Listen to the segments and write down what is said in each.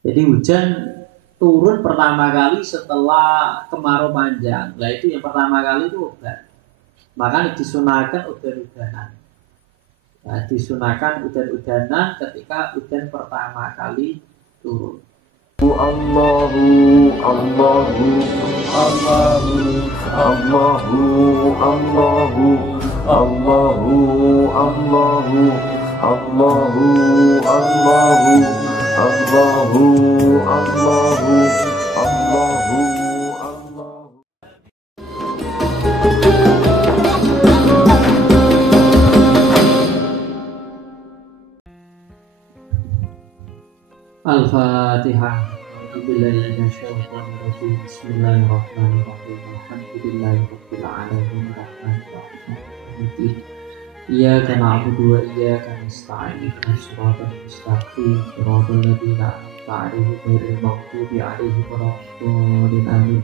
Jadi hujan turun pertama kali setelah kemarau panjang. Nah itu yang pertama kali itu obat. Makanya disunahkan udan-udanan. Nah, disunahkan udan-udanan ketika hujan pertama kali turun. Allahu Allahu Allahu Allahu Allahu Allahu Allahu Allahu Allahu Allahu Allahu Allahu Allahu. Al-Fatihah. Bismillahirrahmanirrahim. Alhamdulillahirabbil alamin. Arrahmanirrahim. Iyyaka na'budu wa iyyaka nasta'in. Ihdinas siratal mustaqim. Shiratal ladzina an'amta 'alaihim ghairil maghdubi 'alaihim waladdallin. Amin.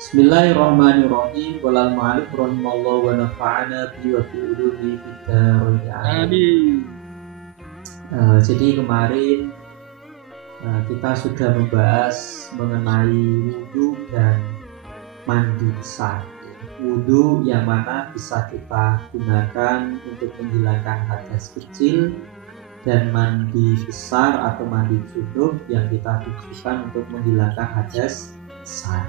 Bismillahirrahmanirrahim. Qala al-mu'allif rahimallahu wa nafa'ana bi wa bi ulumi fid dharain. Amin. Jadi kemarin kita sudah membahas mengenai wudhu dan mandi besar. Wudhu yang mana bisa kita gunakan untuk menghilangkan hadas kecil, dan mandi besar atau mandi junub yang kita tujukan untuk menghilangkan hadas besar.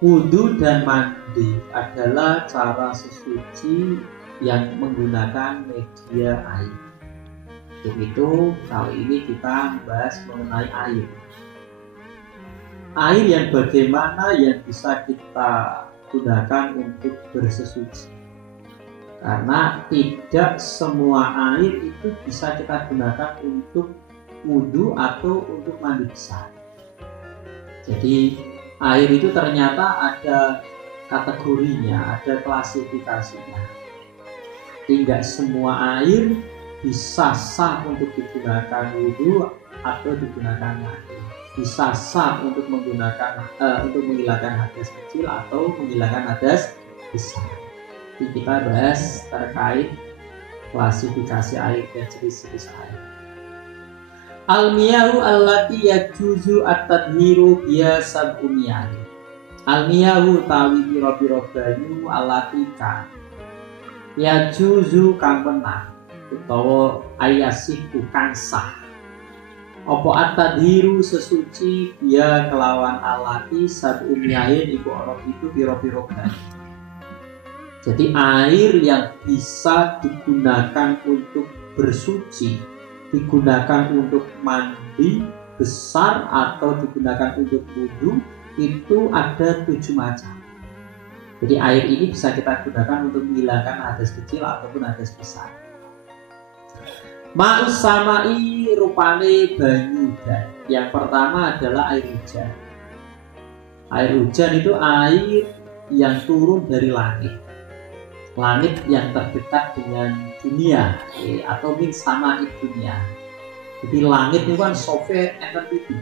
Wudhu dan mandi adalah cara sesuci yang menggunakan media air. Untuk itu kali ini kita membahas mengenai air. Air yang bagaimana yang bisa kita gunakan untuk bersesuci. Karena tidak semua air itu bisa kita gunakan untuk wudhu atau untuk mandi besar. Jadi air itu ternyata ada kategorinya, ada klasifikasinya. Tidak semua air bisa sah untuk digunakan wudhu atau digunakan mandi. Bisa sah untuk menggunakan untuk menghilangkan hadas kecil atau menghilangkan hadas besar. Jadi kita bahas terkait klasifikasi air dan jenis-jenis air. Al-miyahu allati yajuzu at-tadhiru biha sab'u miyah. Al-miyahu tawi pira-pira banyu allati ka yajuzu kang penah utawa ayasiku kang sah apa at-tadhiru sesuci dia kelawan alati sab'u miyahin iku ana itu pira-pira banyu. Jadi air yang bisa digunakan untuk bersuci, digunakan untuk mandi besar atau digunakan untuk wudhu itu ada 7 macam. Jadi air ini bisa kita gunakan untuk menghilangkan hadas kecil ataupun hadas besar. Ma'us samai rupane banyu hujan. Yang pertama adalah air hujan. Air hujan itu air yang turun dari langit. Langit yang terdekat dengan dunia atau min sama dunia. Jadi langit itu kan software entity.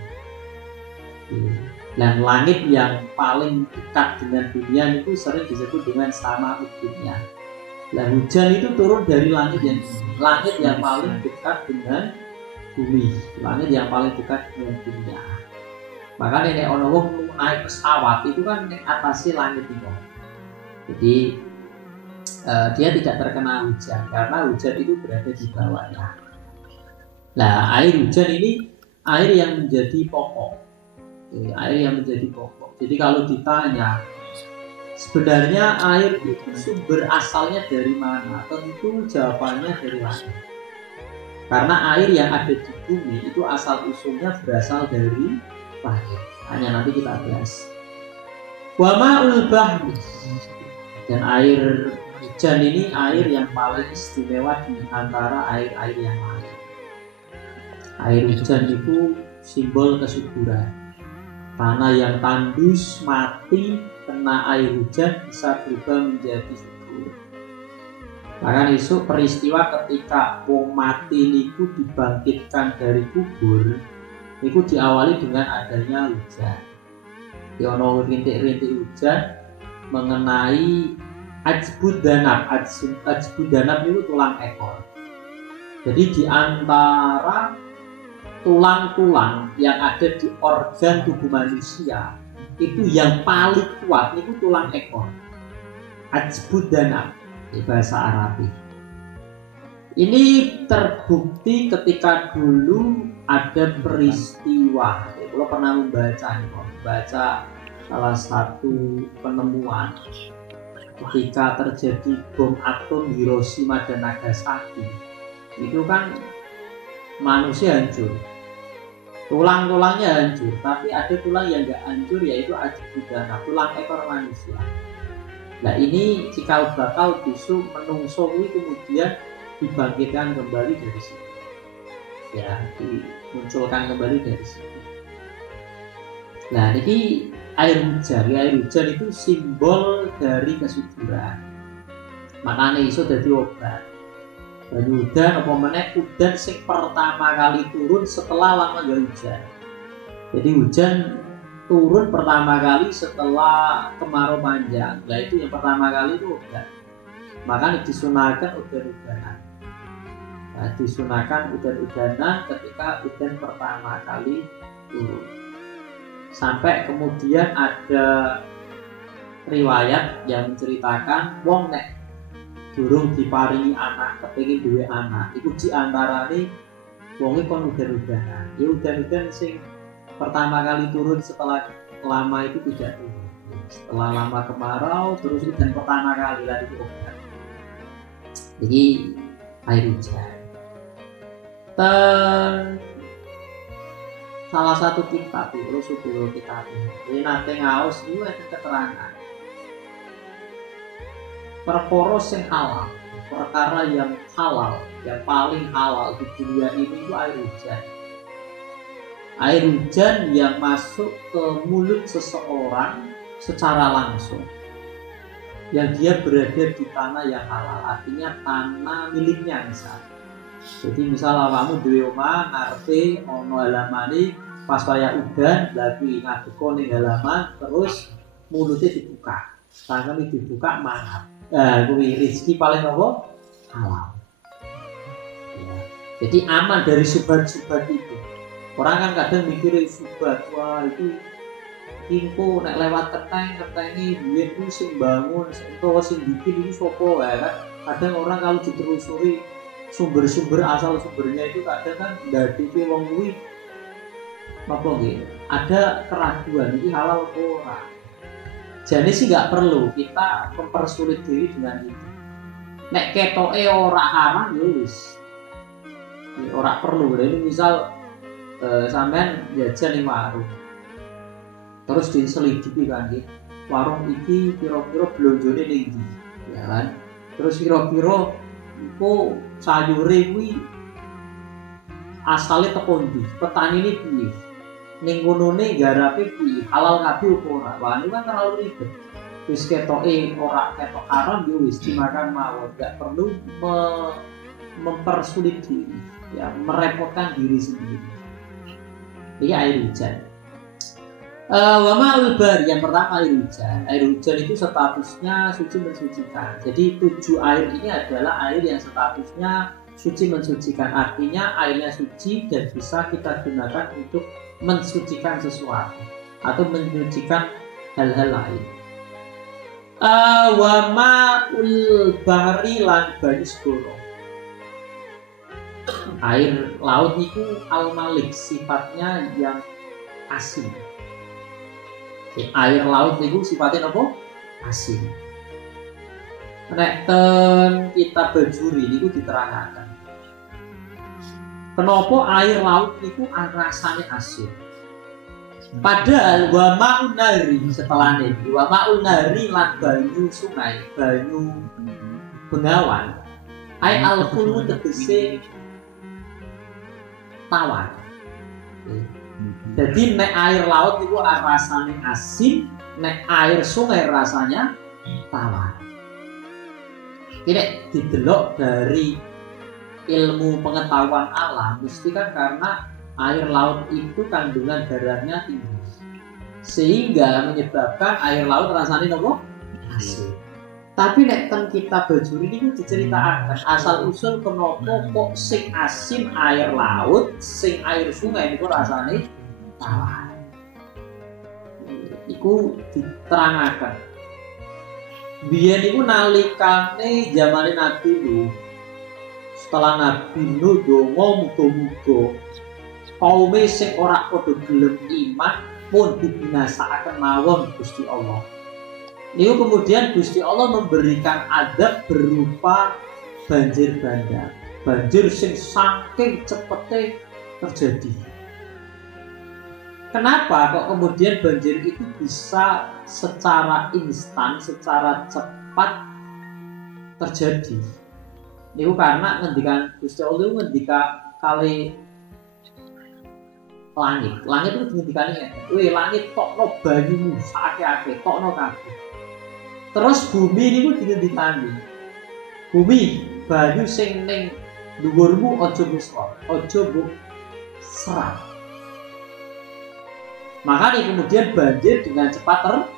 Dan langit yang paling dekat dengan dunia itu sering disebut dengan sama dunia. Nah, hujan itu turun dari langit yang tinggi, langit yang paling dekat dengan bumi, langit yang paling dekat dengan dunia. Makanya nek ono wong naik pesawat itu kan nek atasi langit itu. Jadi dia tidak terkena hujan karena hujan itu berada di bawahnya. Nah, air hujan ini air yang menjadi pokok. Air yang menjadi pokok. Jadi kalau ditanya sebenarnya air itu sumber asalnya dari mana? Tentu jawabannya dari langit. Karena air yang ada di bumi itu asal usulnya berasal dari langit. Hanya nanti kita bahas. Wa ma'ul bahri. Dan air hujan ini air yang paling istimewa di antara air-air yang lain. Air hujan itu simbol kesuburan. Tanah yang tandus mati kena air hujan bisa berubah menjadi subur. Bahkan isu peristiwa ketika wong mati niku dibangkitkan dari kubur, niku diawali dengan adanya hujan. Di ono rintik-rintik hujan mengenai ajbud danab. Ajbud danab itu tulang ekor. Jadi di antara tulang-tulang yang ada di organ tubuh manusia itu yang paling kuat itu tulang ekor, ajbudana di bahasa Arabi. Ini terbukti ketika dulu ada peristiwa. Kalau pernah membaca salah satu penemuan ketika terjadi bom atom Hiroshima dan Nagasaki, itu kan manusia hancur, tulang-tulangnya hancur, tapi ada tulang yang nggak hancur, yaitu ajbudana, tulang ekor manusia. Nah ini cikal bakal bisu menungso kemudian dibangkitkan kembali dari situ, ya, dimunculkan kembali dari situ. Nah ini air hujan itu simbol dari kesuburan, makanya iso dadi obat. Banyu udan apa meneh udan sing pertama kali turun setelah lama gak hujan. Jadi hujan turun pertama kali setelah kemarau panjang. Nah itu yang pertama kali itu udan. Makanya disunahkan udan-udanan. Nah, disunahkan udan-udanan ketika udan pertama kali turun. Sampai kemudian ada riwayat yang menceritakan wong nek durung diparingi anak, kepengin duwe anak, iku diantarane wonge kon udan-udanan. Ya udan-udan sing pertama kali turun setelah lama itu tidak turun. Setelah lama kemarau terus udan pertama kali lagi itu obat. Jadi air hujan. Salah satu kitab itu Sudiro kitab ini nate ngaos itu ada keterangan perkara sing halal, perkara yang halal, yang paling halal di dunia ini itu air hujan. Air hujan yang masuk ke mulut seseorang secara langsung, yang dia berada di tanah yang halal, artinya tanah miliknya misalnya. Jadi misal awakmu duwe omah ngarepe ana halamane pas kaya udan lagi ngadeko ning halaman terus mulutnya dibuka. Tangan dibuka mangap. Kuwi rezeki paling apa? Halal. Ya. Jadi aman dari subhat-subhat itu. Orang kan kadang mikir subhat, wah itu info nek lewat keteng-ketengi biyen ku sing bangun, sing bikin itu sapa ya kan. Kadang orang kalau ditelusuri sumber-sumber asal sumbernya itu kadang kan ndadeki wong kuwi apa nggih ada keraguan iki halal apa ora. Jadi sih nggak perlu kita mempersulit diri dengan itu. Nek ketoke ora haram ya wis. Ora perlu. Jadi misal sampean jajan ning warung. Terus diselidiki kan nggih. Warung iki kira-kira blonjone ning ndi, ya kan? Terus kira-kira iku sayure kuwi asale teko ndi? Petanine piye? Ning konone garape kuwi halal kabeh apa ora? Wah, ini kan terlalu ribet. Wis ketoke ora ketok haram ya wis dimakan mawon, enggak perlu mempersulit diri, ya merepotkan diri sendiri. Ini air hujan. Wa ma'ul bari, yang pertama air hujan. Air hujan itu statusnya suci mensucikan. Jadi 7 air ini adalah air yang statusnya suci mensucikan. Artinya airnya suci dan bisa kita gunakan untuk mensucikan sesuatu atau mensucikan hal-hal lain. Wa ma'ul bahri lan banyu segoro. Air laut itu al-malik, sifatnya yang asin. Air laut itu sifatnya apa? Asin. Nek ten kitab Bajuri itu diterangkan. Kenapa air laut itu rasanya asin? Padahal wa ma'un nari setelah ini, wa ma'un nari lan banyu sungai, banyu bengawan. Ai al-khulu tegese tawar. Jadi nek air laut itu rasanya asin, nek air sungai rasanya tawar. Tidak didelok dari ilmu pengetahuan alam, mesti kan karena air laut itu kandungan garamnya tinggi, sehingga menyebabkan air laut rasanya apa? Asin. Tapi nek ten kitab Bajuri ini diceritakan asal usul kenapa kok sing asin air laut, sing air sungai niku rasane tawar. Iku diterangaken. Biyen iku nalikane zamane Nabi Nuh. Setelah Nabi Nuh donga muga-muga kaume sing ora padha gelem iman pun dibinasakaken mawon Gusti Allah. Niku kemudian Gusti Allah memberikan adab berupa banjir bandang. Banjir sing saking cepete terjadi. Kenapa kok kemudian banjir itu bisa secara instan, secara cepat terjadi? Niku karena ngendikan Gusti Allah ngendika kali langit. Langit itu ngendikane ngene. Weh langit tokno banyumu sakake-ake, tokno kabeh. Terus bumi niku dingendikani. Bumi, banyu sing ning dhuwurmu aja miswa, aja mbok serap. Makanya kemudian banjir dengan cepat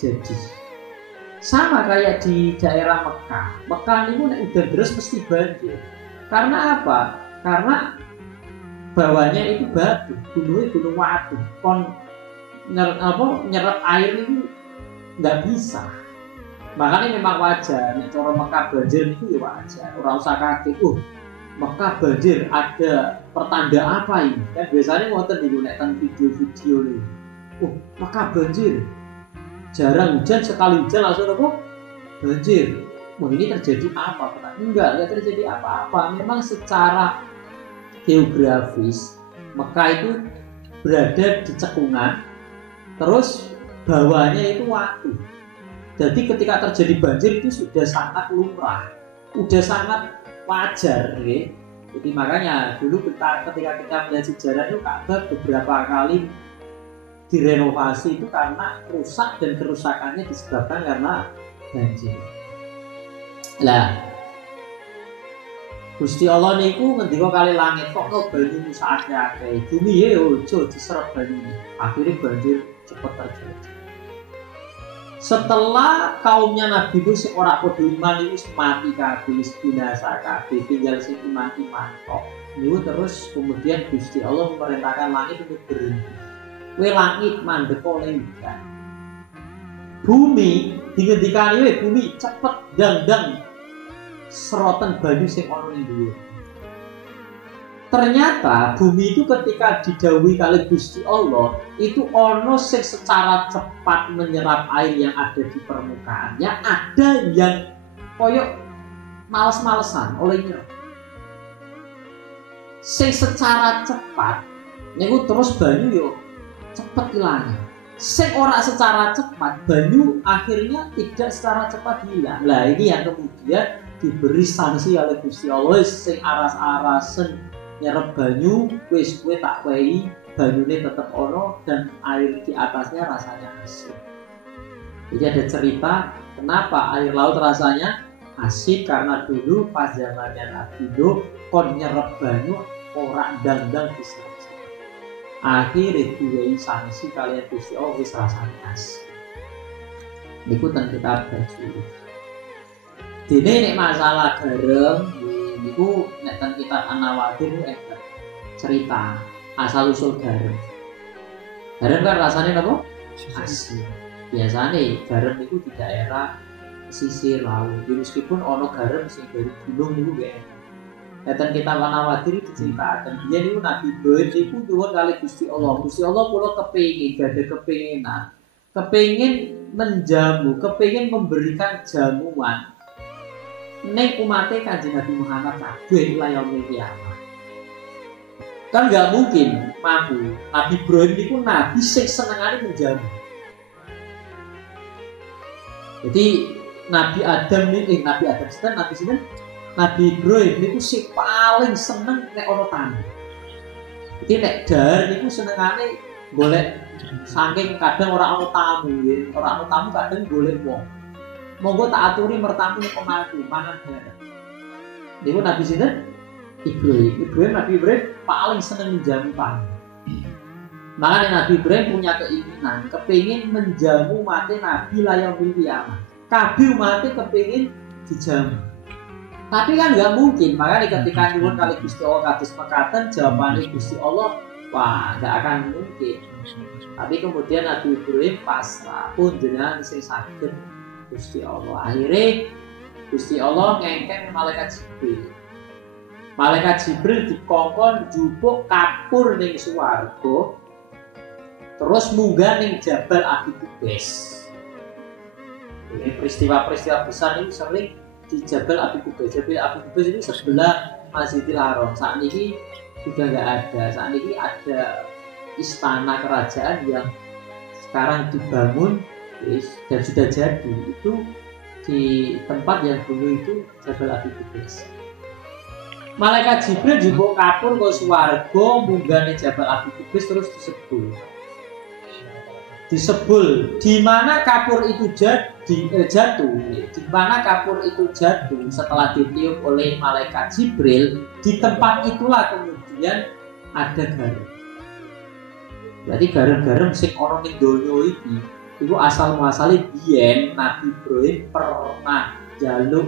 terjadi. Sama kayak di daerah Mekah. Mekah niku nek udan deras mesti banjir. Karena apa? Karena bawahnya itu batu, gunungnya gunung watu. Kon nyerap air itu nggak bisa. Makanya memang wajar, nek cara Mekah banjir itu ya wajar. Ora usah kaget. Mekah banjir ada pertanda apa ini? Kan biasanya ngoten niku nek teng video-video niku. Mekah banjir. Jarang hujan, sekali hujan langsung apa? Banjir. Ini terjadi apa? Enggak terjadi apa-apa. Memang secara geografis Mekah itu berada di cekungan, terus bawahnya itu watu. Jadi ketika terjadi banjir itu sudah sangat lumrah, sudah sangat wajar, ya. Jadi makanya dulu ketika kita melihat sejarah itu Ka'bah beberapa kali direnovasi itu karena rusak dan kerusakannya disebabkan karena banjir. Lah, Gusti Allah niku ngendika kali langit kok no banyu sakake-ake. Bumi ya ojo diserap banyu. Akhirnya banjir cepat terjadi. Setelah kaumnya Nabi Nuh sing ora padha iman iki mati kabeh, binasa kabeh, tinggal sing iman-iman tok. Niku terus kemudian Gusti Allah memerintahkan langit untuk berhenti. Kowe langit mandek oleh hujan. Bumi dingendikani wae bumi cepet dang-dang serotan banyu sing ana ning dhuwur. Ternyata bumi itu ketika didhawuhi kali Gusti Allah itu ono sing secara cepat menyerap air yang ada di permukaannya, ada yang koyok males-malesan oleh nyerap. Sing secara cepat niku terus banyu yo cepet hilangnya. Sing ora secara cepat banyu akhirnya tidak secara cepat hilang. Lah ini yang kemudian diberi sanksi oleh Gusti Allah sing aras-arasen nyerap banyu, wis kowe tak wehi banyune tetep ono dan air di atasnya rasanya asin. Jadi ada cerita kenapa air laut rasanya asin, karena dulu pas zamannya Nabi Nuh kon nyerap banyu ora ndang-ndang bisa. Akhirnya diwehi sanksi kalian Gusti Allah wis rasanya asin. Niku ten kitab Bajuri. Dene nek masalah garam niku nek ten kitab An-Nawadir cerita asal usul garam. Garam kan rasanya apa? Asin. Biasanya garam itu di daerah pesisir laut. Meskipun ono garam sing dari gunung niku gak enak. Nek kitab An-Nawadir diceritakan dia niku Nabi Ibrahim niku nyuwun kali Gusti Allah. Gusti Allah kula kepengin gadah kepenginan. Kepengin menjamu, kepengin memberikan jamuan ning umate Kanjeng Nabi Muhammad kabeh ila yaumil kiamat. Kan enggak mungkin mampu. Nabi Ibrahim itu nabi sing senengane menjamu. Jadi Nabi Adam ini Nabi Ibrahim itu sing paling seneng nek ana tamu. Jadi nek dar niku senengane golek saking kadang ora ana tamu, ora ana tamu kadang golek wong. Monggo tak aturi mertamu nek omahku, mangan bareng. Niku Nabi sinten? Nabi Ibrahim paling seneng menjamu tamu. Makanya Nabi Ibrahim punya keinginan, kepingin menjamu mati Nabi layang bil kiamat. kabeh umat kepingin dijamu. Tapi kan nggak mungkin, makanya ketika nyuwun kali Gusti Allah kados mekaten, jawabannya Gusti Allah, wah nggak akan mungkin. Tapi kemudian Nabi Ibrahim pasrah pun dengan sing saged Gusti Allah. Akhirnya Gusti Allah ngengken malaikat Jibril. Malaikat Jibril dikongkon jupuk kapur ning swarga, terus munggah ning Jabal Abi Qubais. Ini peristiwa-peristiwa besar ini sering di Jabal Abi Qubais. Jabal Abi Qubais ini sebelah Masjidil Haram. Saat ini sudah nggak ada. Saat ini ada istana kerajaan yang sekarang dibangun dan sudah jadi. Itu di tempat yang dulu itu Jabal Abi Qubais. Malaikat Jibril jupuk kapur ke swarga, munggah ning Jabal Abi Qubais terus disebul di mana kapur itu jatuh, di mana kapur itu jatuh setelah ditiup oleh malaikat Jibril, di tempat itulah kemudian ada garam. Berarti garam-garam sing ana ning donya iki itu asal muasale biyen Nabi Ibrahim pernah njaluk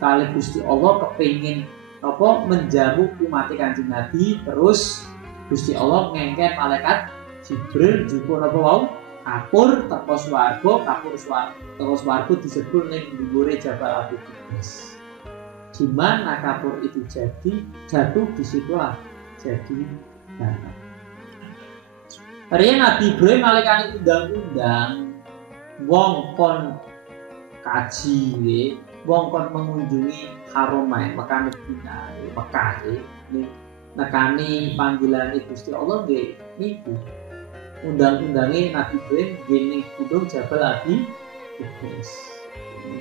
kali Gusti Allah kepengin apa menjamu umat Kanjeng Nabi, terus Gusti Allah ngengken malaikat Jibril jupuk napa wau kapur teko swarga, teko swarga disebut ning dhuwure Jabal Abi Qubais. Di mana kapur itu jatuh di situlah jadi garam. Riyen Nabi Ibrahim malaikat undang-undang wong kon kaji, wong kon mengunjungi Haramain Mekah nekani panggilan Gusti Allah nggih niku. Undang-undangnya Nabi Ibrahim gini kudung Jabal Abi Qubais.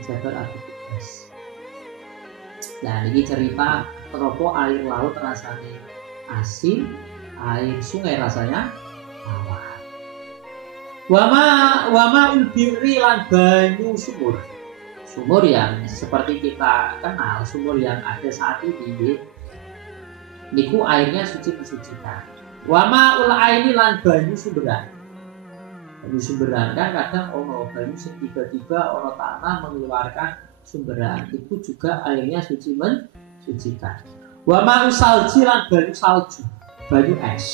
Jabal Abi Qubais. Nah ini cerita kenapa air laut rasanya asin, air sungai rasanya tawar. Wama ulbirri lan banyu sumur. Sumur yang seperti kita kenal, sumur yang ada saat ini, niku airnya suci mensucikan. Wama ul aini lan banyu sumberan. Banyu sumberan kan kadang ono banyu tiba-tiba ono tanah mengeluarkan sumberan. Itu juga airnya suci mensucikan. Wama usalji lan banyu salju, banyu es.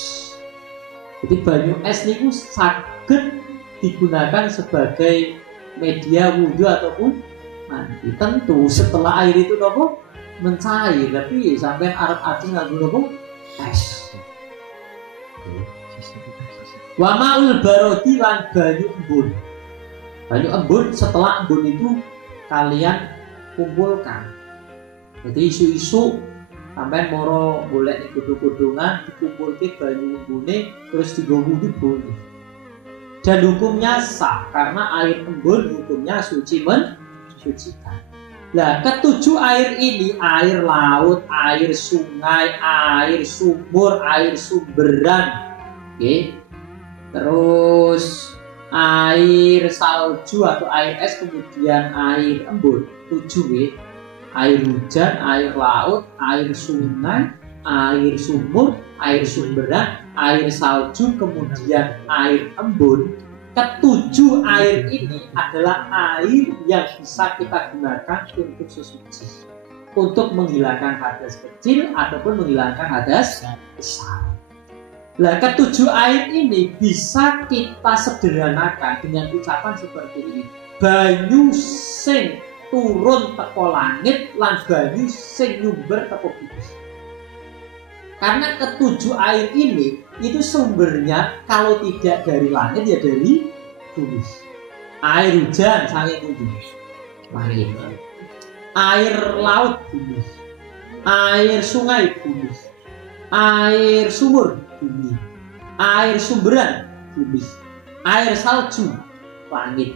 Jadi banyu es niku saged digunakan sebagai media wudhu ataupun mandi. Tentu setelah air itu nopo mencair, tapi sampai arep-arep nganggo nopo es. Wa ma'ul barodi lan banyu embun. Banyu embun, setelah embun itu kalian kumpulkan. Jadi isu-isu sampai moro boleh ning godhong-godhongan dikumpulke banyu embune terus digo wudu boleh. Dan hukumnya sah karena air embun hukumnya suci mensucikan. Nah, ketujuh air ini, air laut, air sungai, air sumur, air sumberan, okay. Terus air salju atau air es, kemudian air embun, 7 okay. Air hujan, air laut, air sungai, air sumur, air sumberan, air salju, kemudian air embun. Ketujuh air ini adalah air yang bisa kita gunakan untuk sesuci, untuk menghilangkan hadas kecil ataupun menghilangkan hadas besar. Nah, ketujuh air ini bisa kita sederhanakan dengan ucapan seperti ini: banyu sing turun teko langit lan banyu sing nyumber teko bumi. Karena ketujuh air ini itu sumbernya kalau tidak dari langit ya dari bumi. Air hujan sange pundi? Langit. Air laut bumi. Air sungai bumi. Air sumur bumi. Air sumberan bumi. Air salju langit.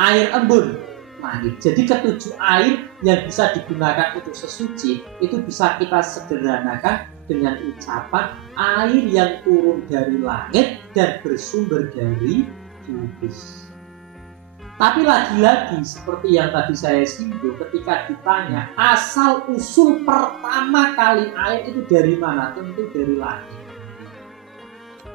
Air embun langit. Jadi ketujuh air yang bisa digunakan untuk sesuci itu bisa kita sederhanakan dengan ucapan air yang turun dari langit dan bersumber dari bumi. Tapi lagi-lagi seperti yang tadi saya singgung, ketika ditanya asal usul pertama kali air itu dari mana, tentu dari langit.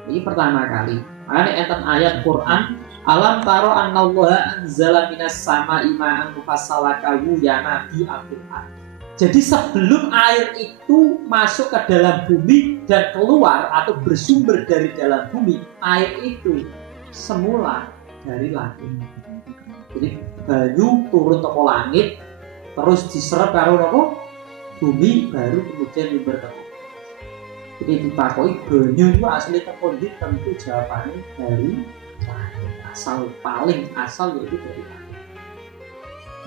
Ini pertama kali. Makanya enten ayat Quran Alam taro annallaha anzala minas sama'i ma'an mufassalakahu ya nabi Al-Qur'an. Jadi sebelum air itu masuk ke dalam bumi dan keluar atau bersumber dari dalam bumi, air itu semula dari langit. Jadi banyu turun ke langit, terus diserap karo nopo bumi, baru kemudian nyumber ke bumi. Jadi ditakoi banyu itu asli teko ndi, tentu jawabannya dari langit. Asal paling asal yaitu dari langit.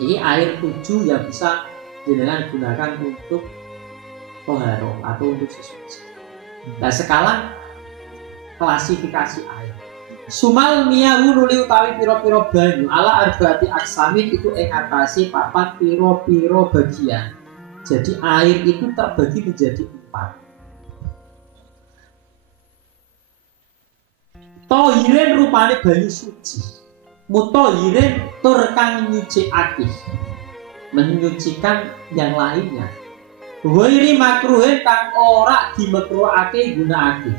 Ini air 7 yang bisa jenengan gunakan untuk toharo atau untuk sesuci. Nah sekarang klasifikasi air. Sumal miyahu nuli utawi piro-piro banyu ala arba'ati aksamin itu ing atase papat piro-piro bagian. Jadi air itu terbagi menjadi 4. Tohiren rupane banyu suci, mutohiren tur kang nyucikake, menyucikan yang lainnya. Wairi makruhen kang ora dimekruhake gunakake.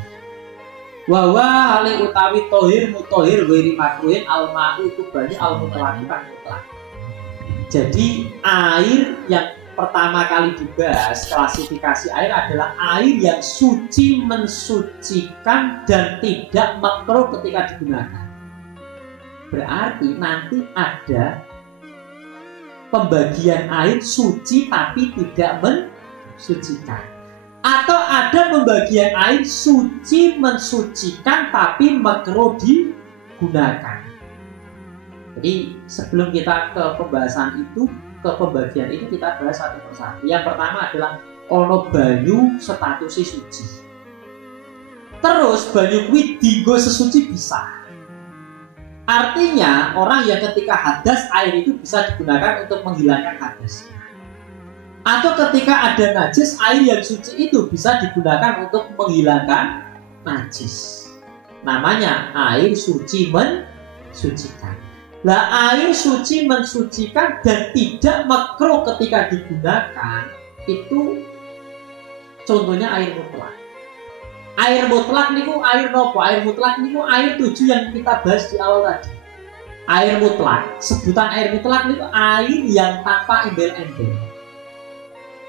Wawa hale utawi tohir mutohir wairi makruhen alma'u itu banyu al-mutlaq kang mutlak. Jadi air yang pertama kali dibahas klasifikasi air adalah air yang suci, mensucikan dan tidak makruh ketika digunakan. Berarti nanti ada pembagian air suci tapi tidak mensucikan, atau ada pembagian air suci mensucikan tapi makruh digunakan. Jadi sebelum kita ke pembahasan itu, ke pembagian ini kita bahas satu persatu. Yang pertama adalah ono banyu statusnya suci. Terus banyu kuwi dienggo sesuci bisa. Artinya orang yang ketika hadas air itu bisa digunakan untuk menghilangkan hadasnya. Atau ketika ada najis, air yang suci itu bisa digunakan untuk menghilangkan najis. Namanya air suci mensucikan. Lah air suci mensucikan dan tidak makruh ketika digunakan itu contohnya air mutlak. Air mutlak niku air nopo? Air mutlak niku air 7 yang kita bahas di awal tadi. Air mutlak, sebutan air mutlak niku air yang tanpa embel-embel.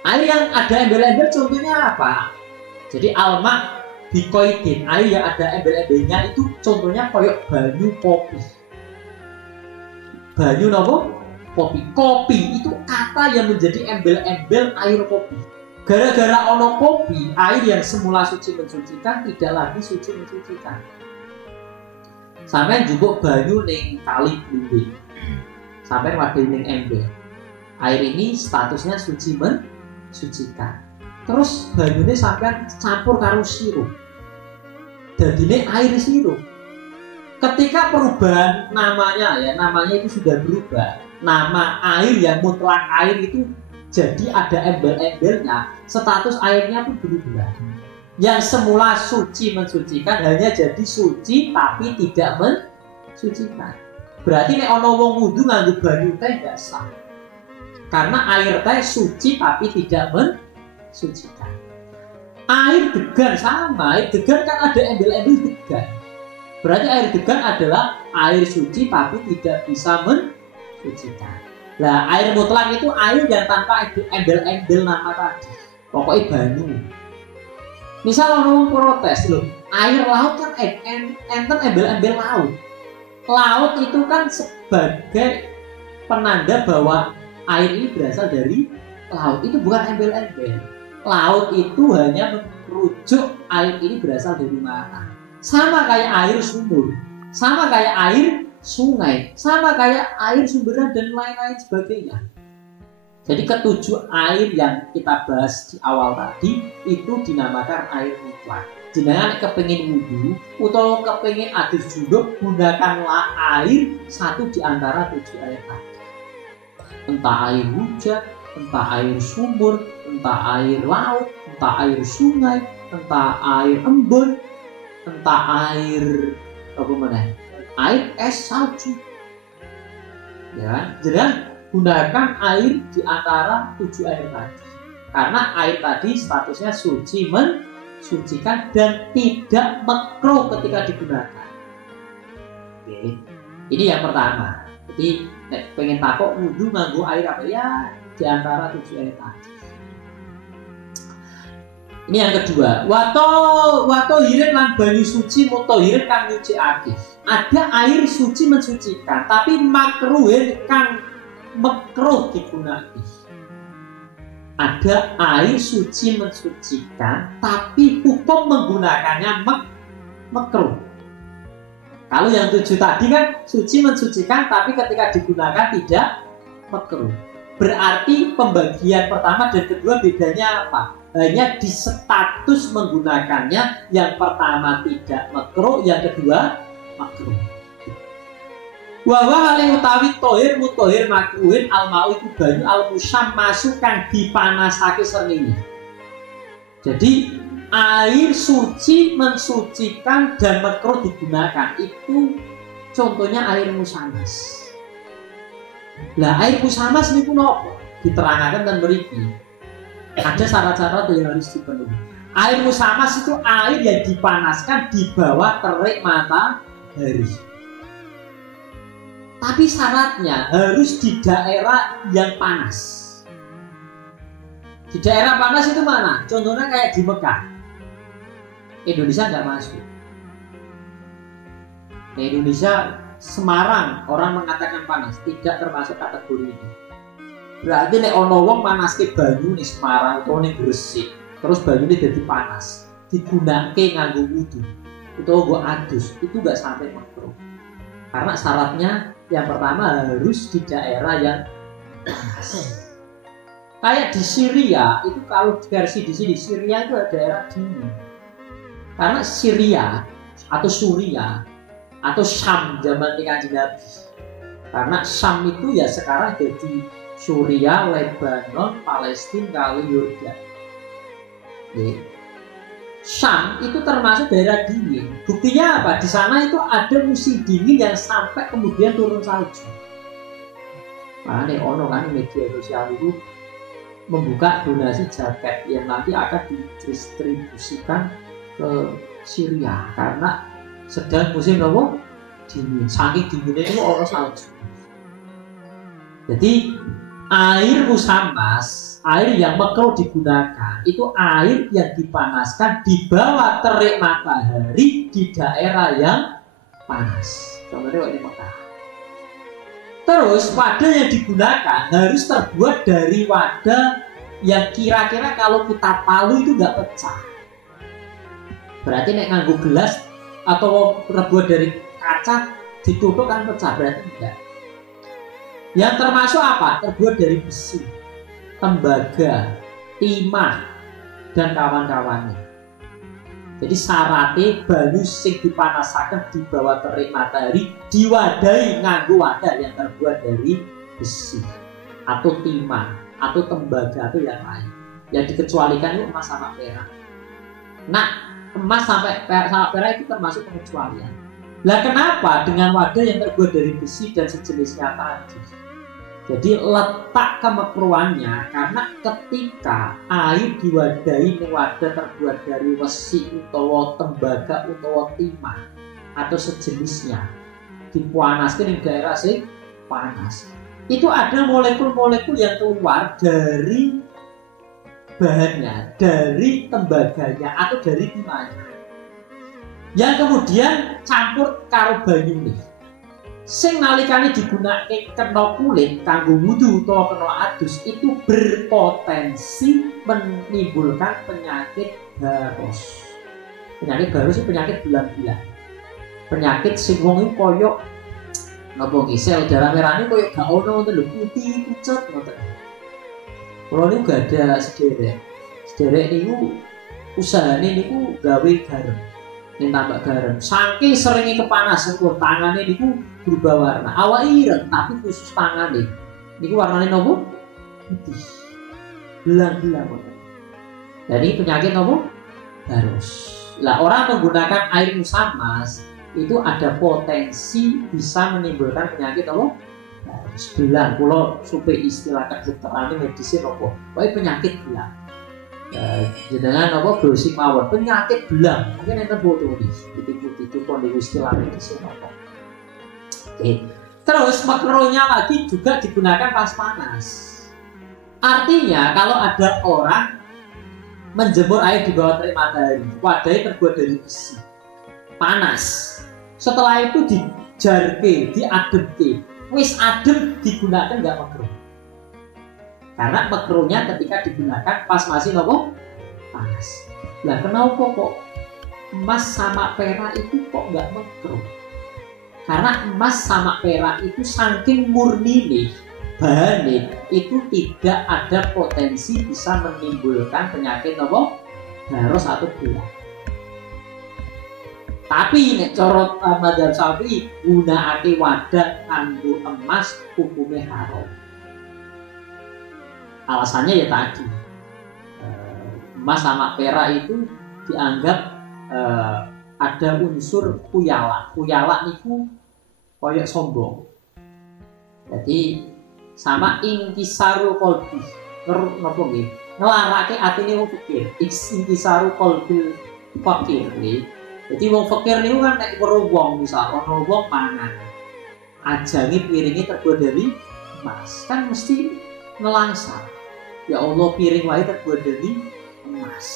Air yang ada embel-embel contohnya apa? Jadi alma bikoidin, air yang ada embel-embelnya itu contohnya koyok banyu kopi. Banyu nopo? Kopi. Kopi itu kata yang menjadi embel-embel air kopi. Gara-gara ono kopi, air yang semula suci mensucikan tidak lagi suci mensucikan. Sampai juga banyu ning kali bumi. Sampai wadah ning ember. Air ini statusnya suci mensucikan. Terus banyune sampai campur karo sirup. Dadine air sirup. Ketika perubahan namanya itu sudah berubah. Nama air yang mutlak air itu jadi ada embel-embelnya, status airnya pun berubah. Yang semula suci mensucikan hanya jadi suci tapi tidak mensucikan. Berarti nek ana wong wudu nganggo banyu teh enggak sah. Karena air teh suci tapi tidak mensucikan. Air degan sama, air degan kan ada embel-embel degan. Berarti air degan adalah air suci tapi tidak bisa mensucikan. Nah, air mutlak itu air yang tanpa embel-embel nama tadi. Pokoknya banyu. Misal orang protes loh, air laut kan enten embel-embel laut. Laut itu kan sebagai penanda bahwa air ini berasal dari laut. Itu bukan embel-embel. Laut itu hanya merujuk air ini berasal dari mana. Sama kayak air sumur, sama kayak air sungai, sama kayak air sumberan dan lain-lain sebagainya. Jadi ketujuh air yang kita bahas di awal tadi itu dinamakan air mutlak. Jenengan kepengin wudu atau kepengin adus junub, gunakanlah air satu di antara 7 air tadi. Entah air hujan, entah air sumur, entah air laut, entah air sungai, entah air embun, entah air apa mana? Air es salju. Ya, jadi gunakan air di antara 7 air tadi. Karena air tadi statusnya suci mensucikan dan tidak makruh ketika digunakan. Oke. Ini yang pertama. Jadi pengen takok wudu nganggo air apa ya di antara 7 air tadi. Ini yang kedua, wato hirin lan banyu suci mutahhirin kang nyucikake. Ada air suci mensucikan, tapi makruhin kang makruh digunakan. Ada air suci mensucikan, tapi hukum menggunakannya makruh. Kalau yang 7 tadi kan suci mensucikan, tapi ketika digunakan tidak makruh. Berarti pembagian pertama dan kedua bedanya apa? Hanya di status menggunakannya. Yang pertama tidak makruh, yang kedua makruh. Wawa hale utawi tohir mutahhir makruhin almau iku banyu almusam masukan dipanasake srengenge. Jadi air suci mensucikan dan makruh digunakan itu contohnya air musamas. Lah air musamas niku napa? Diterangkan dan mriki. Ada syarat-syarat yang harus dipenuhi. Air musamas itu air yang dipanaskan di bawah terik matahari. Tapi syaratnya harus di daerah yang panas. Di daerah panas itu mana? Contohnya kayak di Mekah. Indonesia nggak masuk. Di Indonesia, Semarang orang mengatakan panas, tidak termasuk kategori ini. Berarti nek ono wong manaske banyu ning Semarang utawa ning Gresik, terus banyune dadi panas, digunakake nganggo wudu utawa nggo adus, itu enggak sampai makruh. Karena syaratnya yang pertama harus di daerah yang panas. Kayak di Syria, itu kalau versi di sini Syria itu ada daerah dingin. Karena Syria atau Suria atau Syam zaman Kanjeng Nabi. Karena Syam itu ya sekarang jadi Suria, Lebanon, Palestina, kali Yordan. Syam itu termasuk daerah dingin. Buktinya apa? Di sana itu ada musim dingin yang sampai kemudian turun salju. Makanya ono kan media sosial itu membuka donasi jaket yang nanti akan didistribusikan ke Syria karena sedang musim apa? Dingin. Saking dinginnya itu ono salju. Jadi air musamas, air yang makruh digunakan, itu air yang dipanaskan di bawah terik matahari di daerah yang panas. Contohnya di Mekah. Terus wadah yang digunakan harus terbuat dari wadah yang kira-kira kalau kita palu itu nggak pecah. Berarti nek nganggo gelas atau terbuat dari kaca ditutup kan pecah, berarti enggak. Yang termasuk apa? Terbuat dari besi, tembaga, timah, dan kawan-kawannya. Jadi syaratnya banyu sing dipanasaken di bawah terik matahari diwadahi nganggo wadah yang terbuat dari besi atau timah atau tembaga atau yang lain. Yang dikecualikan itu emas sama perak. Nah, emas sampai perak itu termasuk pengecualian. Lah kenapa dengan wadah yang terbuat dari besi dan sejenisnya tadi? Jadi letak kemakruhannya karena ketika air diwadahi wadah terbuat dari besi utawa tembaga utawa timah atau sejenisnya dipanaskan di daerah sing panas, itu ada molekul-molekul yang keluar dari bahannya, dari tembaganya atau dari timahnya, yang kemudian campur karo banyu nih. Sing nalikane digunakake kena kulit kanggo wudu utawa kena adus itu berpotensi menimbulkan penyakit barus. Penyakit barus itu penyakit belang-belang. Penyakit sing wong iku koyo napa nggih sel darah merahne koyo gak ono ngoten lho, putih pucet ngoten. Kulo niku gak ada sederek. Sederek niku usahane niku gawe garam. Tambah garam. Saking seringnya kepanasan kok tangannya niku berubah warna. Awak ireng tapi khusus tangannya. Niku warnanya nopo? Putih. Belang-belang. Jadi penyakit nopo? Barus. Lah orang menggunakan air musamas itu ada potensi bisa menimbulkan penyakit nopo? Barus. Belang. Kalau supaya istilah kedokteran medis nopo? Pokoknya penyakit belang. Jenengan apa browsing mawon penyakit belang mungkin enten foto nih putih-putih itu kondisi istilah medis apa. Terus makronya lagi juga digunakan pas panas. Artinya kalau ada orang menjemur air di bawah terik matahari, wadahnya terbuat dari besi, panas. Setelah itu dijarke, diademke, wis adem digunakan nggak makro. Karena makronya ketika digunakan pas masih nopo panas. Lah kenapa kok emas sama perak itu kok nggak makro? Karena emas sama perak itu saking murni nih bahannya itu tidak ada potensi bisa menimbulkan penyakit nopo harus atau gula. Tapi nek cara madzhab Syafi'i gunakake wadah kanggo emas hukumnya haram. Alasannya ya tadi emas sama perak itu dianggap ada unsur khuyala. Khuyala niku koyok sombong. Jadi sama inkisaru qalbi. Napa nggih? Ngelarake atine wong fakir. Inkisaru qalbi fakir nggih. Jadi wong fakir niku kan nek weruh wong misal ana wong mangan. Ajange piringe terbuat dari emas. Kan mesti nelangsar. Ya Allah piring wae terbuat dari emas.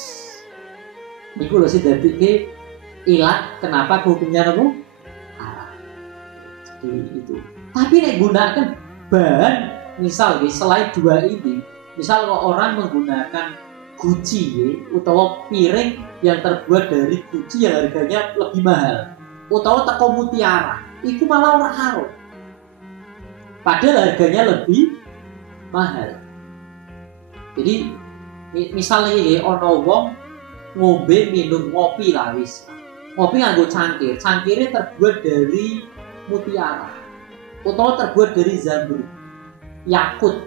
Niku lho sing dadike ilat kenapa hukumnya nopo haram. Jadi itu. Tapi nek gunakan bahan misal selain dua ini, misal kalau orang menggunakan guci utawa piring yang terbuat dari guci yang harganya lebih mahal, utawa teko mutiara, itu malah ora haram. Padahal harganya lebih mahal. Jadi misalnya ono wong ngombe minum ngopi lah wis. Ngopi nganggo cangkir, cangkirnya terbuat dari mutiara, utawa terbuat dari zamrud, yakut,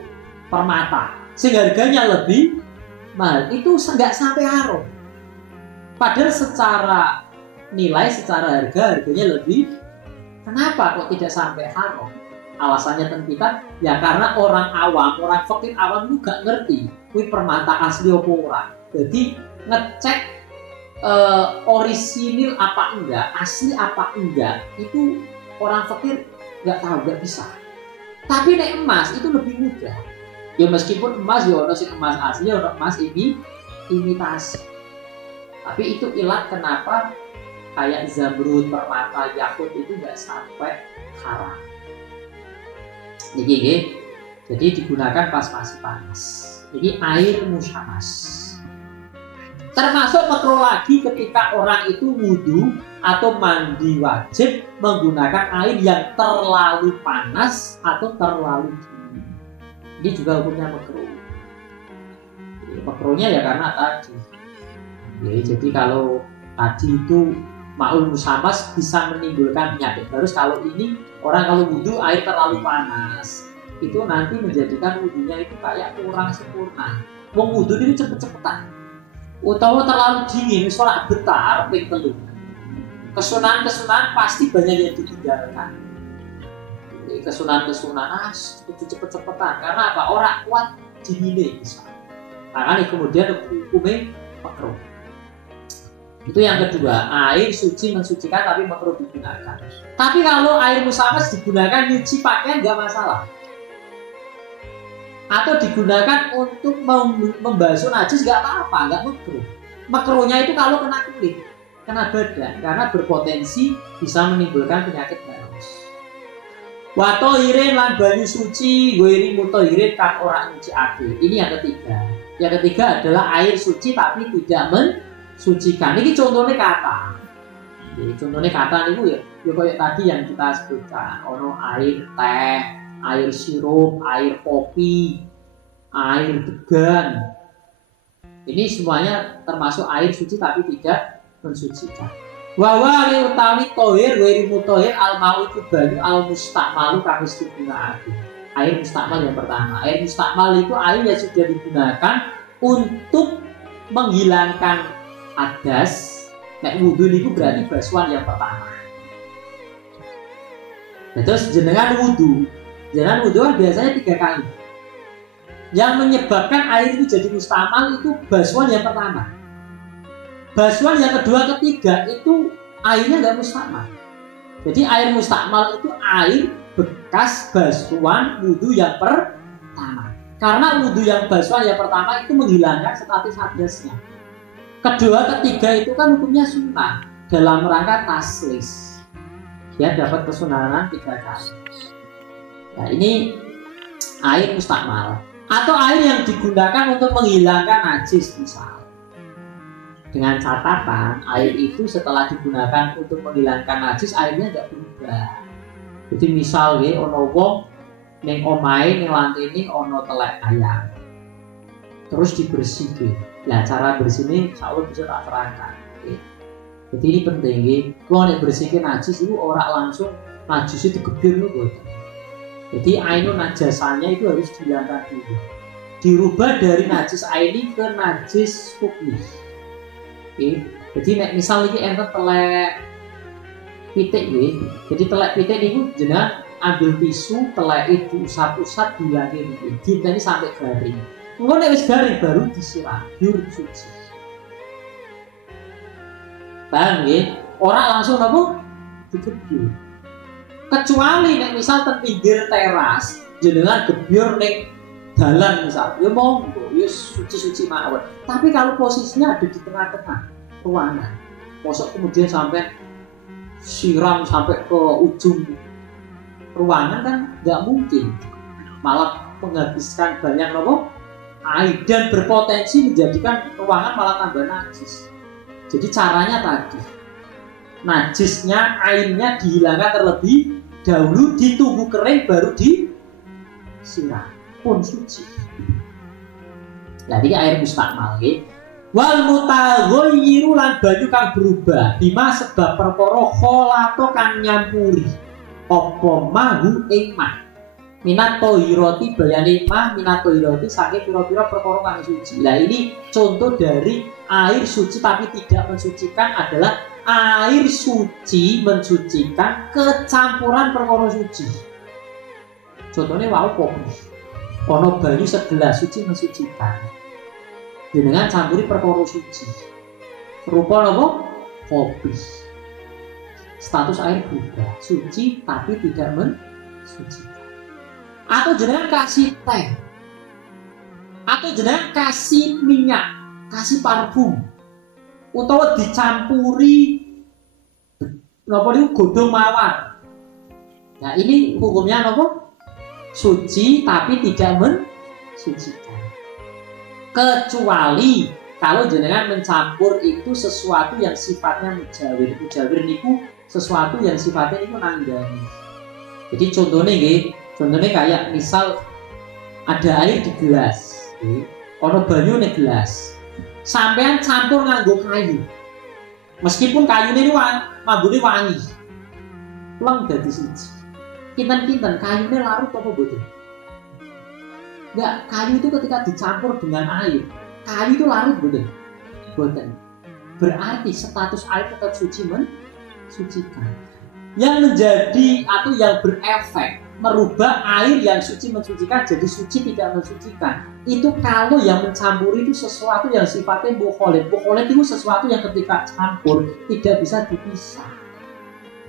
permata, sehingga harganya lebih mahal. Itu nggak sampai haram. Padahal secara nilai, secara harganya lebih. Kenapa kok tidak sampai haram? Alasannya kita ya karena orang awam, orang fakir awam itu gak ngerti kuwi permata asli apa ora. Jadi ngecek orisinil apa enggak, asli apa enggak, itu orang fakir nggak tahu, nggak bisa. Tapi nek emas itu lebih mudah. Ya meskipun emas ya ono sing emas asli, ono emas ini imitasi. Tapi itu ilat kenapa kayak zamrud, permata, yakut itu nggak sampai haram. Jadi digunakan pas masih panas. Jadi air musyamas. Termasuk makruh lagi ketika orang itu wudu atau mandi wajib menggunakan air yang terlalu panas atau terlalu dingin. Ini juga hukumnya makruh. Makruhnya ya karena tadi. Jadi kalau tadi itu ma'ul musamas bisa menimbulkan penyakit. Terus kalau ini orang kalau wudu air terlalu panas, itu nanti menjadikan wudunya itu kayak kurang sempurna. Wong wudu ini cepet-cepetan. Utawa terlalu dingin, suara betar, ping telu. Kesunahan-kesunahan pasti banyak yang ditinggalkan. Kesunahan-kesunahan cepet-cepetan. Karena apa? Orang kuat dinginnya misalnya. Makanya kemudian hukumnya makruh. Itu yang kedua, air suci mensucikan tapi makruh digunakan. Tapi kalau air musamas digunakan nyuci pakaian nggak masalah. Atau digunakan untuk membasuh najis nggak apa-apa, nggak makruh. Makruhnya itu kalau kena kulit, kena badan, karena berpotensi bisa menimbulkan penyakit virus. Watohirin lan banyu suci, goiri mutohirin kan orang nyuci ade. Ini yang ketiga. Yang ketiga adalah air suci tapi tidak mensucikan. Ini contohnya kata. Contohnya kata ini ya kayak tadi yang kita sebutkan. Ono air teh, air sirup, air kopi, air degan. Ini semuanya termasuk air suci tapi tidak mensucikan. Wa li utawi tohir wa mutohir al mau itu banyu al mustakmalu kang wis digunakake. Air mustakmal yang pertama. Air mustakmal itu air yang sudah digunakan untuk menghilangkan adas. Nek wudu itu berarti basuhan yang pertama. Nah, terus jenengan wudu kan biasanya 3 kali. Yang menyebabkan air itu jadi mustamal itu basuhan yang pertama. Basuhan yang kedua, ketiga itu airnya nggak mustamal. Jadi air mustakmal itu air bekas basuhan wudhu yang pertama. Karena wudhu yang basuhan yang pertama itu menghilangkan status hadasnya. Kedua, ketiga itu kan hukumnya sunnah dalam rangka taslis. Dia dapat kesunahan 3 kali. Nah ini air mustakmal. Atau air yang digunakan untuk menghilangkan najis misal. Dengan catatan air itu setelah digunakan untuk menghilangkan najis airnya tidak berubah. Jadi misal ya ono wong ning omahe ning lantene ono telek ayam. Terus dibersihke. Nah, cara bersihnya insyaallah bisa tak terangkan. Jadi ini penting nggih. Wong nek bersihke najis itu ora langsung najis itu digebir lho boten. Jadi ainun najasanya itu harus dihilangkan dulu. Dirubah dari najis aini ke najis hukmi. Oke, jadi nek misal iki enten telek pitik nggih. Jadi telek pitik niku jenengan ambil tisu, teleke diusap-usap dilake niku. Dinteni sampai garing. Engko nek wis garing baru disiram, biar suci. Paham nggih? Ora langsung napa digebyur. Kecuali nek misal teng pinggir teras jenengan gebyur ning dalan misal, ya monggo, ya suci-suci mawon. Tapi kalau posisinya ada di tengah-tengah ruangan, mosok kemudian sampai siram sampai ke ujung ruangan kan nggak mungkin, malah menghabiskan banyak air dan berpotensi menjadikan ruangan malah tambah najis. Jadi caranya tadi, najisnya, airnya dihilangkan terlebih dahulu, ditunggu kering baru disiram. Pun suci. Nah ini air mustakmal nggih. Wal mutaghayyiru lan banyu kang berubah bima sebab perkara kholato kang nyampuri apa mahu ing mah. Minat tohiroti bayane mah minat tohiroti saking pira-pira perkara kang suci. Nah ini contoh dari air suci tapi tidak mensucikan adalah air suci mensucikan kecampuran perkara suci. Contohnya wau kopi. Ono banyu segelas suci mensucikan. Jenengan campuri perkara suci. Rupa napa? Kopi. Status air berubah, suci tapi tidak mensucikan. Atau jenengan kasih teh. Atau jenengan kasih minyak, kasih parfum. Utawa dicampuri napa niku godhong mawar. Nah, ini hukumnya napa? Suci tapi tidak mensucikan. Kecuali kalau jenengan mencampur itu sesuatu yang sifatnya mujawir. Mujawir niku sesuatu yang sifatnya niku nanggani. Jadi contohnya nggih, contohnya kayak misal ada air di gelas, ono banyu ning gelas. Sampean campur nganggo kayu. Meskipun kayune niku mambune wangi. Pleng dadi siji. Kinten-kinten kayunya larut apa boten? Enggak, kayu itu ketika dicampur dengan air, kayu itu larut boten? Boten. Berarti status air tetap suci mensucikan. Yang menjadi atau yang berefek merubah air yang suci mensucikan jadi suci tidak mensucikan. Itu kalau yang mencampur itu sesuatu yang sifatnya mukholid. Mukholid itu sesuatu yang ketika campur tidak bisa dipisah.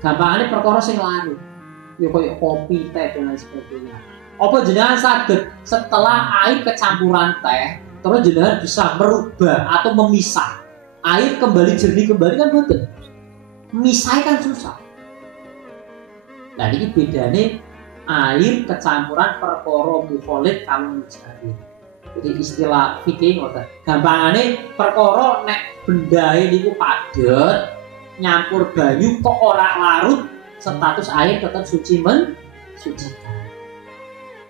Gampangane perkara sing larut. Ya kayak kopi, teh dan lain sebagainya. Apa jenengan saged setelah air kecampuran teh, terus jenengan bisa merubah atau memisah air kembali jernih kembali kan boten. Misah kan susah. Nah ini bedanya air kecampuran perkara mukholid kalau mujawir. Jadi istilah fikih ngoten. Gampangane perkara nek bendae niku padet nyampur banyu kok ora larut, status air tetap suci mensucikan.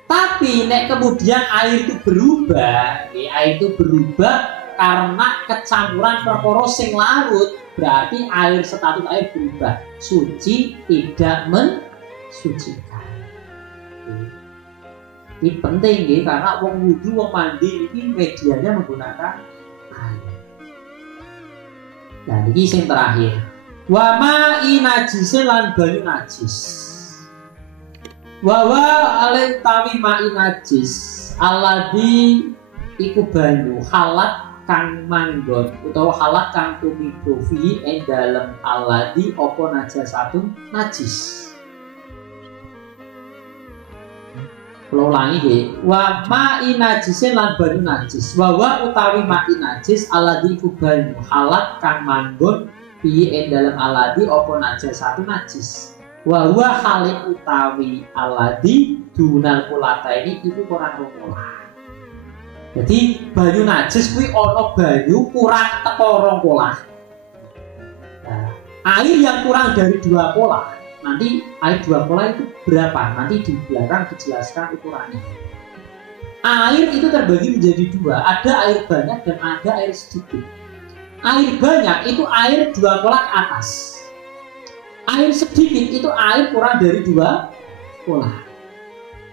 Tapi nek kemudian air itu berubah, air itu berubah karena kecampuran perkara sing larut, berarti air status air berubah, suci tidak mensucikan. Ini penting ya, karena wong wudu, wong mandi ini medianya menggunakan air. Nah ini yang terakhir. Wa ma'i najisin lan banyu najis. Wa alai tawi ma'i najis alladhi iku banyu halat kang manggon utawa halak kang tumibo fi ing dalem aladi apa najasatun najis. Kalau ulangi nggih, wa ma'i najisin lan banyu najis. Wa utawi ma'i najis aladi iku banyu halak kang manggon fi ing dalem aladi apa najasatun najis. Wa halik utawi aladi dunal kulata ini iku kurang rongkola. Jadi banyu najis kuwi ana banyu kurang teko rong kolah. Nah, air yang kurang dari 2 kolah. Nanti air 2 kolah itu berapa? Nanti di belakang dijelaskan ukurannya. Air itu terbagi menjadi 2. Ada air banyak dan ada air sedikit. Air banyak itu air 2 kolah ke atas. Air sedikit itu air kurang dari 2 kolah.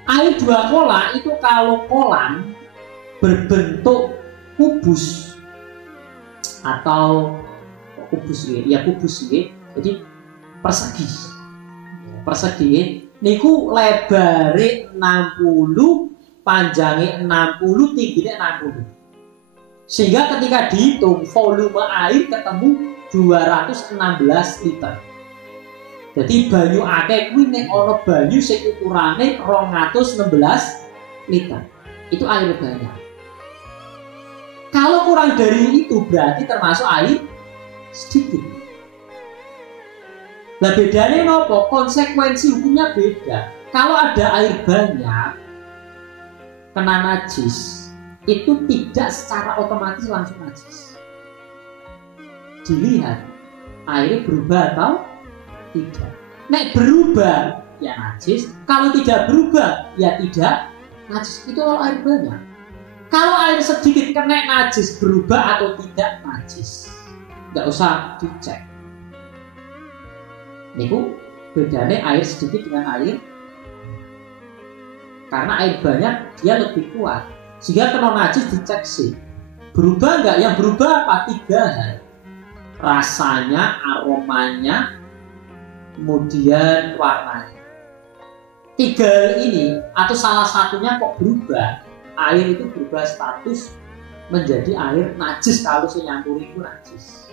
Air 2 kolah itu kalau kolam berbentuk kubus atau kubus ya kubus ya, jadi persegi niku lebare 60, panjangnya 60, tingginya 60, sehingga ketika dihitung volume air ketemu 216 liter. Jadi banyu akeh kuwi nek ana banyu sing ukurane 216 liter itu air banyak. Kalau kurang dari itu berarti termasuk air sedikit. Nah bedanya nopo? Konsekuensi hukumnya beda. Kalau ada air banyak kena najis, itu tidak secara otomatis langsung najis. Dilihat airnya berubah atau tidak. Nek berubah ya najis, kalau tidak berubah ya tidak najis. Itu kalau air banyak. Kalau air sedikit kena najis, berubah atau tidak najis, nggak usah dicek. Niku bedanya air sedikit dengan air, karena air banyak dia lebih kuat, sehingga kena najis dicek sih. Berubah nggak? Yang berubah apa? 3 hal: rasanya, aromanya, kemudian warnanya. 3 hal ini atau salah satunya kok berubah, air itu berubah status menjadi air najis kalau senyampuri itu najis.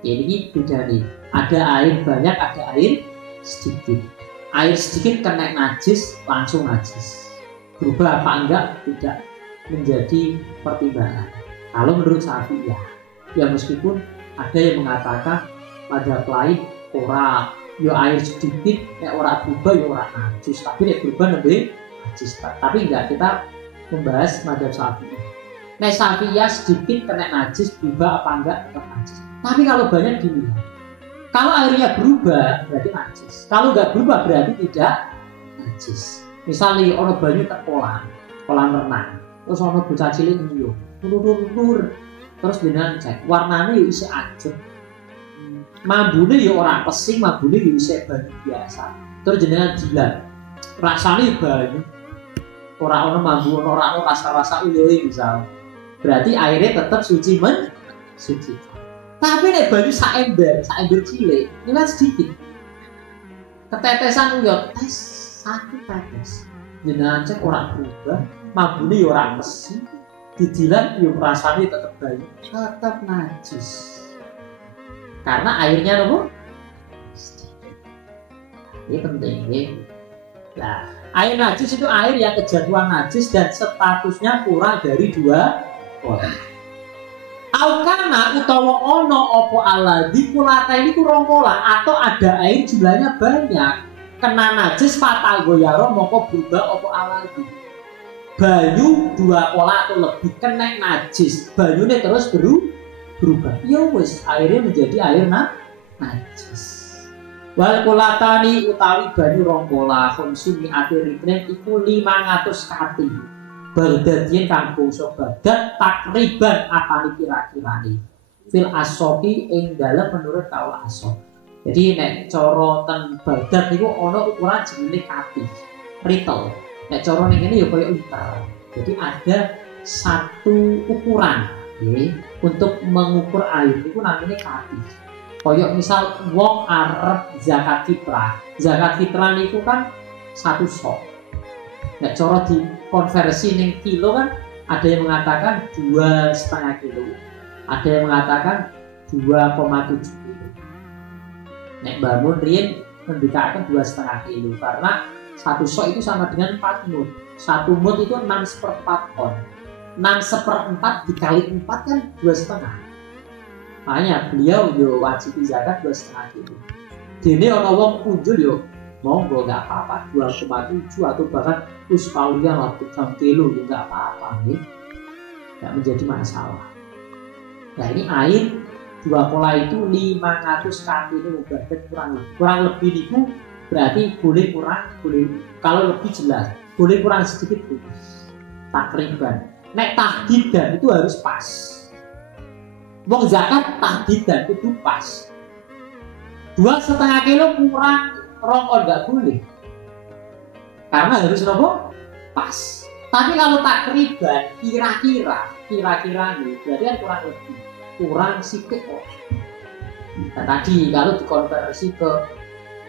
Ini beda nih. Ada air banyak, ada air sedikit. Air sedikit kena najis langsung najis. Berubah apa enggak tidak menjadi pertimbangan. Kalau menurut Syafi'iyah, ya meskipun ada yang mengatakan pada lain ora, ya air sedikit nek ora berubah ya ora najis, tapi nek berubah lebih najis. Tapi enggak, kita membahas madzhab Syafi'iyah. Nek Syafi'iyah sedikit kena najis, berubah apa enggak tetap najis. Tapi kalau banyak dilihat, kalau airnya berubah berarti najis, kalau enggak berubah berarti tidak najis. Misalnya ono banyu tek kolam renang, terus ono bocah cilik nyium, tur, terus jenengan cek warnanya ya isih ajeg, mambune ya ora pesing, mambune ya isih banyu biasa. Terus jenengan jilat, rasanya banyu, ora ono mambu, ora ono rasa-rasa uyoe misal, berarti airnya tetap suci suci. Tapi nek banyu sak ember cilik, ini kan sedikit, ketetesan uyot, tes 1 tetes, jenengan cek ora berubah, mambune ya ora pesing, dijilat ya rasanya tetap banyu, tetap najis. Karena airnya nopo? Sedikit. Ini penting ya. Nah, air najis itu air yang kejatuhan najis dan statusnya kurang dari 2 orang. Aukana utawa ono opo aladi kulata ini kurang kola, atau ada air jumlahnya banyak kena najis fatagoyaro moko berubah opo aladi. Banyu 2 kola atau lebih kena najis, banyunya terus berubah. Ya wis airnya menjadi air najis. Wal kulatani utawi banyu 2 kola konsumi atiripnen iku 500 kati. Baldadien kang bangsa Baghdad takriban apane kira-kirane fil asopi ing dalem menurut kaula asop. Jadi nek cara ten Baghdad niku ana ukuran jenenge kati ritel. Nek cara ning kene ya koyo liter. Jadi ada satu ukuran untuk mengukur air itu namanya kati. Koyo misal wong arep zakat fitrah. Zakat fitrah niku kan 1 sok. Nek cara di konversi ning kilo kan Ada yang mengatakan 2,5 kilo, ada yang mengatakan 2,7 kilo. Nek bangun riyen mendekatkan 2,5 kilo karena satu sok itu sama dengan 4 mut. Satu mut itu 6/4 ton. 6/4 dikali 4 kan 2,5. Makanya beliau yo wajib zakat 2,5 kilo. Dene ana wong punjul yo monggo nggak apa-apa 2,7 atau bahkan paulian lah 3 kilo yo nggak apa-apa nih. Nggak menjadi masalah. Nah ini air 2 kola itu 500 kg itu berarti kurang lebih itu berarti boleh kurang, boleh kalau lebih jelas boleh kurang sedikit pun takriban. Nek tahdidan itu harus pas. Wong zakat tahdidan itu pas. 2,5 kilo kurang rongkol nggak boleh karena harus nopo pas. Tapi kalau takriban kira-kira nih berarti kan kurang sikit kok. Nah, tadi kalau dikonversi ke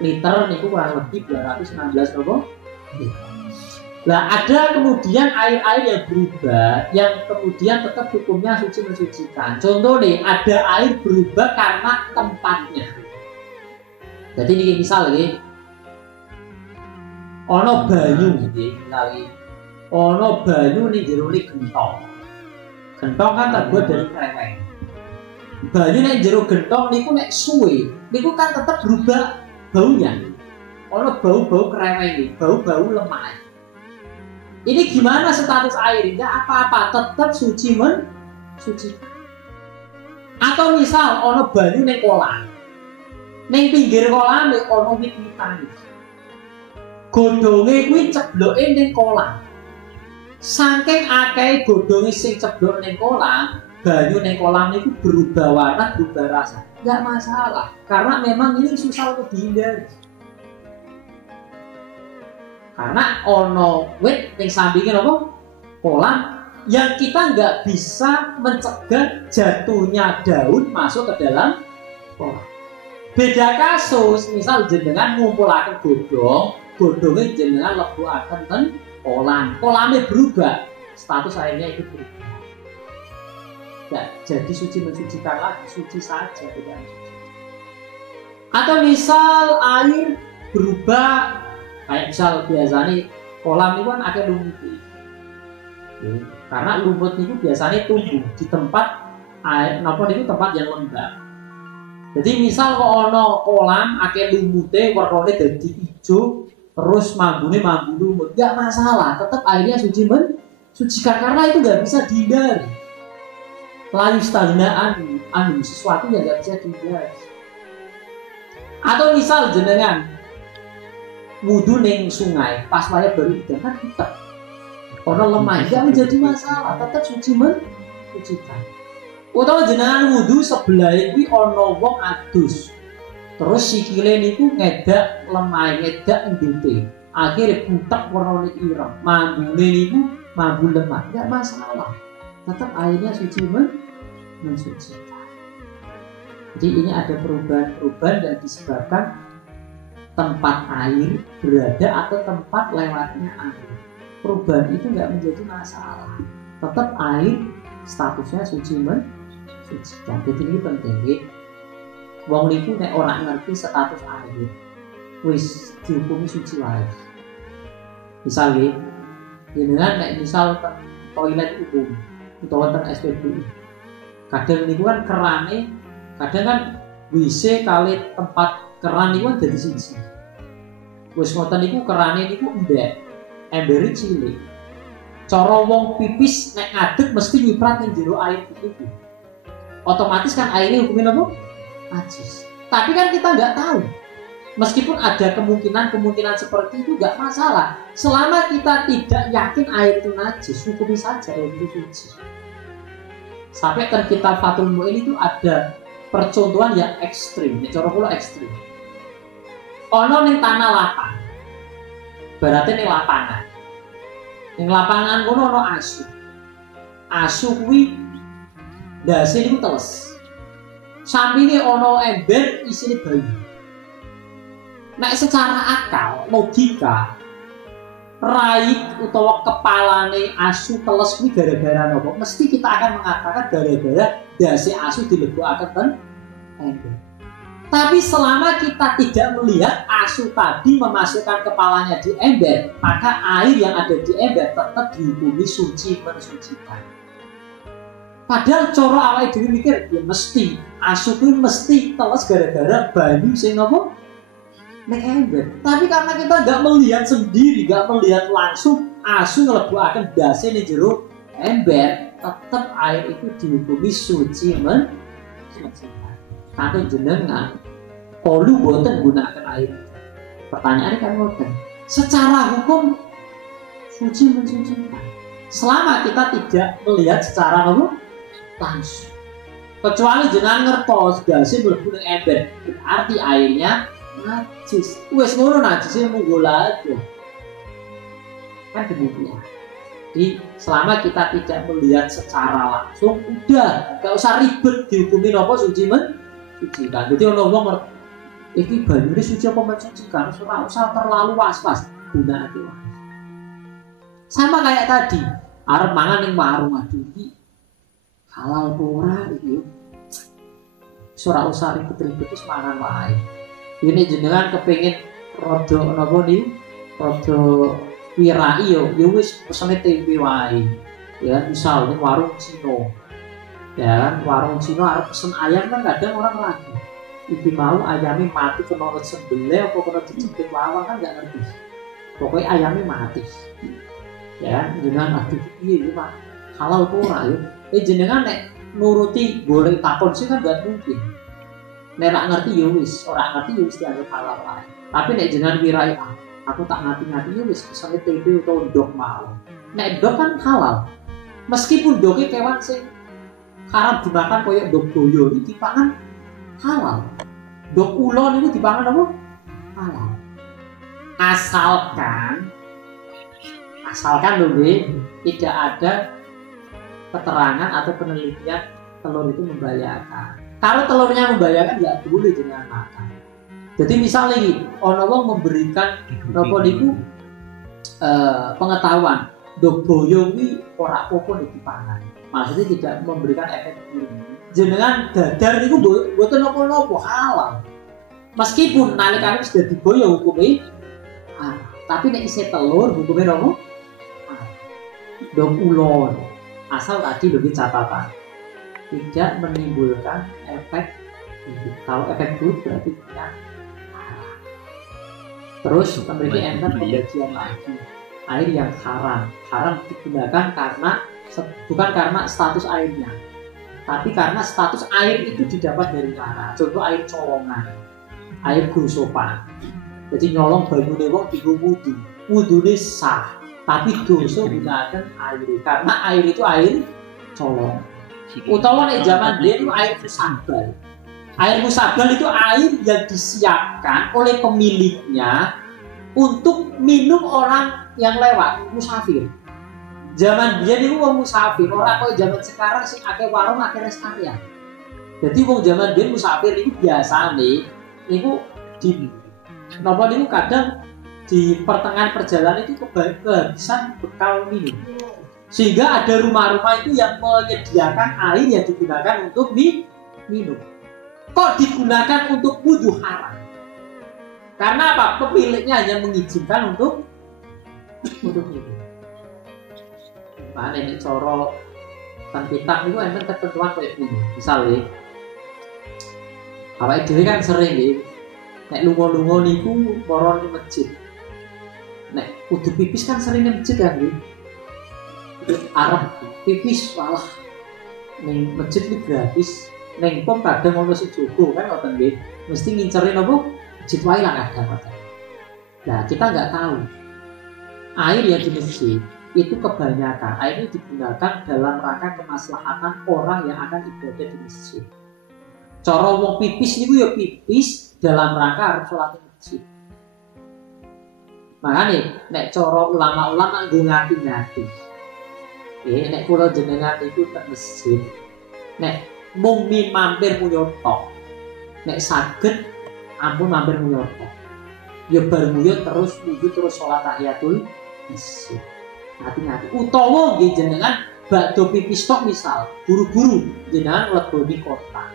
liter niku kurang lebih 216 nopo. Nah ada kemudian air-air yang berubah yang kemudian tetap hukumnya suci mensucikan. Contoh nih ada air berubah karena tempatnya. Jadi ini misal nih ono banyu nih misalnya ono banyu nih jero gentong. Gentong kan terbuat dari kreweng. Banyu nih jero gentong niku nek suwe niku kan tetap berubah baunya. Ono bau-bau kreweng nih, bau-bau lemah. Ini gimana status airnya? Apa-apa tetap suci mensucikan. Atau misal ono banyu ning kolam. Ning pinggir kolam ono wit-witan. Godhonge kuwi cebloke ning kolam. Saking akeh godhonge sing ceblok ning kolam, banyu ning kolam niku berubah warna, berubah rasa. Enggak masalah karena memang ini susah untuk dihindari. Karena ono wit yang sampingnya apa? Kolam yang kita nggak bisa mencegah jatuhnya daun masuk ke dalam kolam. Beda kasus, misal jenengan ngumpulaken godhongnya jenengan lebukaken ten kolamnya berubah, status airnya itu berubah. Nggak jadi suci mensucikan lagi, suci saja tidak suci. Atau misal air berubah kayak misal biasanya kolam itu kan ada lumut. Karena lumut itu biasanya tumbuh di tempat air, napa itu tempat yang lembab. Jadi misal kok ono kolam akeh lumute warnane dadi ijo terus mambune mambu lumut, enggak masalah, tetap airnya suci mensucikan karena itu enggak bisa dihindari. Layu stagnaan sesuatu yang enggak bisa dihindari. Atau misal jenengan wudu ning sungai pas waya baru ikan kan tetap ono lemah enggak menjadi masalah, tetap suci mensucikan. Utawa jenengan wudu sebelah kuwi ono wong adus terus sikile niku ngedak lemah, ngedak endute akhirnya butek warnane ireng mambune niku mambu lemah, enggak masalah, tetap airnya suci mensucikan. Jadi ini ada perubahan-perubahan yang disebabkan tempat air berada atau tempat lewatnya air. Perubahan itu nggak menjadi masalah. Tetap air statusnya suci mensucikan. Jadi ini penting. Wong niku nek ora ngerti status air, wis dihukumi suci wae. Misalnya, jenengan nek misal toilet umum utawa ten SPBU, kadang niku kan kerane, kadang kan WC kali tempat keran niku kan dadi siji. Wis ngoten niku kerane niku endek, embere cilik. Cara wong pipis nek ngadeg mesti nyiprat ning jero air itu. Otomatis kan airnya hukumnya apa? Najis. Tapi kan kita nggak tahu. Meskipun ada kemungkinan seperti itu nggak masalah. Selama kita tidak yakin air itu najis, hukumi saja air itu suci. Sampai kan kita Fathul Mu'in itu ada percontohan yang ekstrim. Nek cara kula ekstrim. Ono ning tanah lapang. Berarti ning lapangan. Ning lapangan kono ono asu. Asu kuwi ndase niku teles. Sampinge ono ember isine bayi. Nek secara akal, logika rai utawa kepalane asu teles kuwi gara-gara napa? Mesti kita akan mengatakan gara-gara dasi asu dilebokaken ten ember. Tapi selama kita tidak melihat asu tadi memasukkan kepalanya di ember, maka air yang ada di ember tetap dihukumi suci mensucikan. Padahal cara awake dhewe mikir ya mesti asu kuwi mesti teles gara-gara banyu sing napa? Nek ember. Tapi karena kita nggak melihat sendiri, nggak melihat langsung asu ngelebokaken dasi ning jero ember, tetap air itu dihukumi suci mensucikan. Kata jenengan kolu boten gunakan air. Pertanyaannya kan boten. Secara hukum suci mensucikan. Selama kita tidak melihat secara langsung. Kecuali jenengan ngertos dasi mlebu ning ember, berarti airnya najis. Wes ngono najisnya munggul aja. Kan demikian. Jadi selama kita tidak melihat secara langsung, udah gak usah ribet dihukumi apa suci mensucikan. Jadi ono wong iki banyune suci apa mensucikan, ora usah terlalu was-was gunakake wae. Sama kayak tadi, arep mangan ning warung aduh iki halal apa ora iki. Ora usah ribet-ribet wis mangan wae. Ini jenengan kepengin rada napa niku? Rada wirai yo wis pesene tempe wae. Ya misal ning warung Cina. Ya warung Cina arep pesen ayam kan kadang orang ragu. Iki mau ayamnya mati kena sembelih apa kena dijepit wawang kan nggak ngerti. Pokoknya ayamnya mati. Ya, jenengan aduh piye iki Pak? Halal apa ora yo? Jenengan nek nuruti golek takon sih kan gak mungkin. Nek ora ngerti yo wis, ora ngerti yo wis dianggap halal wae. Tapi nek jenengan wirai aku tak ngerti yo wis pesane tempe utawa ndok mau. Nek ndok kan halal. Meskipun ndoknya kewan sing haram dimakan koyo ndok boyo iki dipangan halal. Ndok ulo niku dipangan apa? Halal. Asalkan lho tidak ada keterangan atau penelitian telur itu membahayakan. Kalau telurnya membahayakan nggak boleh dengan makan. Jadi misalnya nih, ono wong memberikan napa niku pengetahuan ndok boyo kuwi ora apa-apa nek dipangan. Maksudnya tidak memberikan efek buruk. Jenengan dadar niku mboten napa-napa halal. Meskipun nalikane sudah diboyo hukumnya tapi nek isih telur hukumnya napa? Ndok ulon. Asal tadi lebih catatan tidak menimbulkan efek buruk. Kalau efek buruk berarti tidak. Terus memiliki enten pembagian lagi air yang haram digunakan karena bukan karena status airnya, tapi karena status air itu didapat dari mana? Contoh air colongan, air gosopan. Jadi nyolong banyune wong dienggo wudu, wudune sah, tapi dosa gunakan air karena air itu air colong. Utawa nek zaman biyen itu air musabal. Air musabal itu air yang disiapkan oleh pemiliknya untuk minum orang yang lewat, musafir. Zaman biyen itu wong musafir, ora kok zaman sekarang sing akeh warung akeh rest area. Jadi wong zaman biyen musafir itu biasane niku di napa niku kadang di pertengahan perjalanan itu kehabisan bekal minum. Sehingga ada rumah-rumah itu yang menyediakan air yang digunakan untuk minum. Kok digunakan untuk wudu haram? Karena apa? Pemiliknya hanya mengizinkan untuk minum. Mana ini coro tan kitab itu enten ketentuan kayak gini. Misalnya, awake dhewe kan sering nggih nek lunga-lunga niku moron di masjid. Nek kudu pipis kan sering di masjid kan nggih. Arep pipis malah ning masjid iki gratis. Ning pom kadang ono sing jogo kan ngoten nggih. Mesti ngincerin apa? Masjid wae lah kadang. Nah, kita nggak tahu. Air yang di masjid itu kebanyakan air itu digunakan dalam rangka kemaslahatan orang yang akan ibadah di masjid. Cara wong pipis niku ya pipis dalam rangka arep salat di masjid. Makanya nek cara ulama-ulama nggo ngati-ngati. Nek kula jenengan iku teng masjid. Nek mung mampir munyotok. Nek saged ampun mampir munyotok. Ya bar nguyut terus wudu terus salat tahiyatul iso. Hati-hati. Utawa nggih jenengan bakdo pipis tok misal, buru-buru jenengan leboni kotak.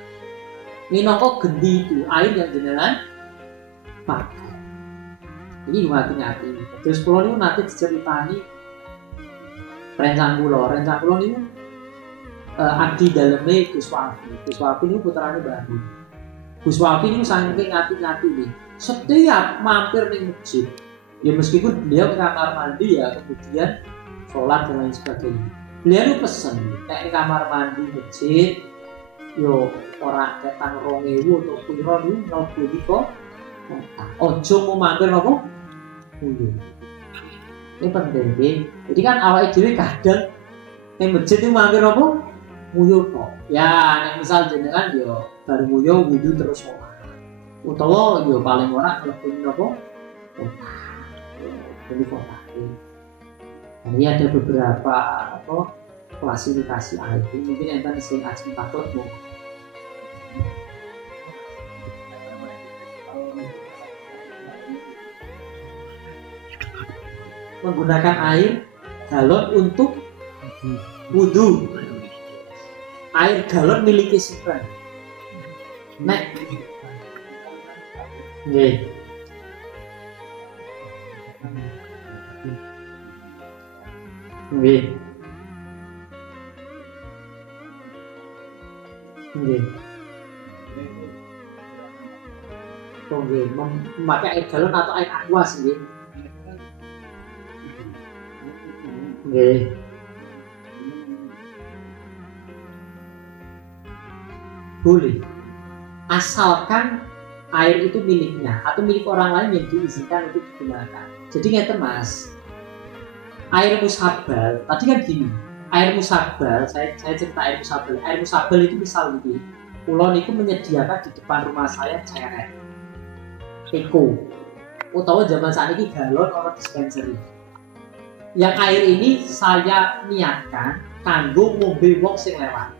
Minangka gendi itu air yang jenengan pakai. Ini hati-hati. Terus kula niku nate diceritani rencang kula niku abdi daleme Gus Wafi. Gus Wafi niku putrane Mbah Agung. Gus Wafi niku saking ngati-ngati nih. Setiap mampir ning masjid, ya meskipun beliau ke kamar mandi ya kemudian sholat dan lain sebagainya. Beliau itu pesen, nek kamar mandi masjid, yo orang ketang 2000 atau piro niku ngelboni kok. Ojo mau mampir nopo? Ini penting deh. Jadi kan awake dhewe kadang ning masjid itu mampir nopo? Nguyuh kok. Ya nek misal jenengan yo baru nguyuh wudu terus sholat. Utawa yo paling ora ngelboni nopo? Ini kota. Ini ada beberapa klasifikasi air. Mungkin enten sing ajeng takut mau menggunakan air galon untuk wudu. Air galon milik Islam. Nek nggih. Nggih. Nggih. Nggih, memakai air galon atau air aquas nggih. Nggih. Boleh. Asalkan air itu miliknya atau milik orang lain yang diizinkan untuk digunakan. Jadi ngeten Mas. Air musabal, tadi kan gini. Air musabal, saya cerita air musabal. Air musabal itu misal gitu. Pulau niku menyediakan di depan rumah saya ceret. Eko. Utawa zaman saat ini galon atau dispenseri. Yang air ini saya niatkan kanggo ngombe wong sing lewat.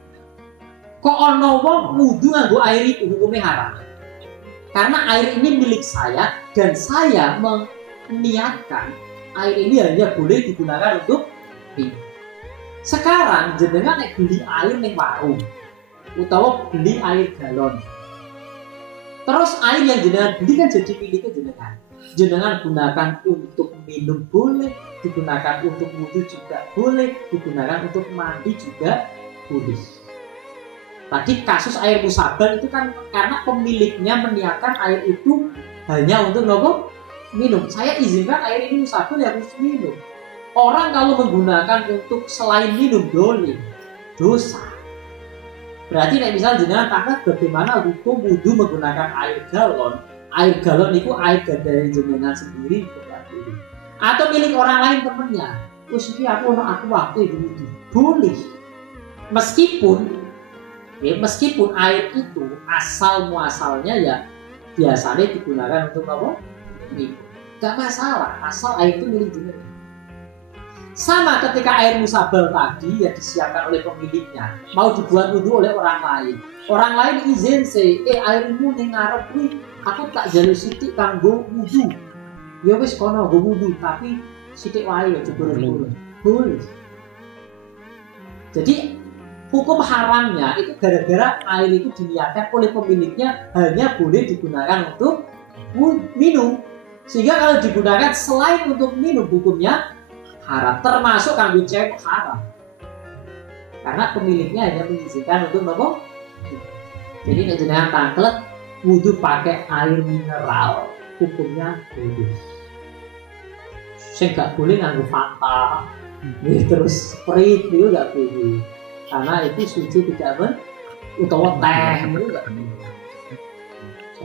Kok ono wong wudu nganggo air itu hukumnya haram. Karena air ini milik saya dan saya meniatkan air ini hanya boleh digunakan untuk minum. Sekarang jenengan nek beli air ning warung utawa beli air galon. Terus air yang jenengan beli kan jadi miliknya jenengan. Jenengan gunakan untuk minum boleh, digunakan untuk wudu juga boleh, digunakan untuk mandi juga boleh. Tadi kasus air musabal itu kan karena pemiliknya meniatkan air itu hanya untuk nopo minum. Saya izinkan air ini musabal ya harus minum. Orang kalau menggunakan untuk selain minum boleh, dosa. Berarti nek misal jenengan tangkap bagaimana hukum wudu menggunakan air galon. Air galon itu air dari jenengan sendiri tidak boleh. Atau milik orang lain temennya. Terus iki aku waktu wudu. Boleh. Meskipun air itu asal muasalnya ya biasanya digunakan untuk apa? Minum. Gak masalah, asal air itu milik jenengan. Sama ketika air musabal tadi yang disiapkan oleh pemiliknya mau dibuat wudu oleh orang lain. Orang lain izin airmu ning ngarep kuwi aku tak jaluk sithik kanggo wudu. Ya wis kono nggo wudu tapi sithik wae ya jebul-jebul. Boleh. Jadi hukum haramnya itu gara-gara air itu diniatkan oleh pemiliknya hanya boleh digunakan untuk minum. Sehingga kalau digunakan selain untuk minum hukumnya haram, termasuk kanggo cewek haram. Karena pemiliknya hanya mengizinkan untuk apa? Jadi nek jenengan tangklet wudu pakai air mineral, hukumnya boleh. Sing gak boleh nganggo Fanta, terus Sprite itu gak boleh. Karena itu suci tidak utawa teh itu gak boleh.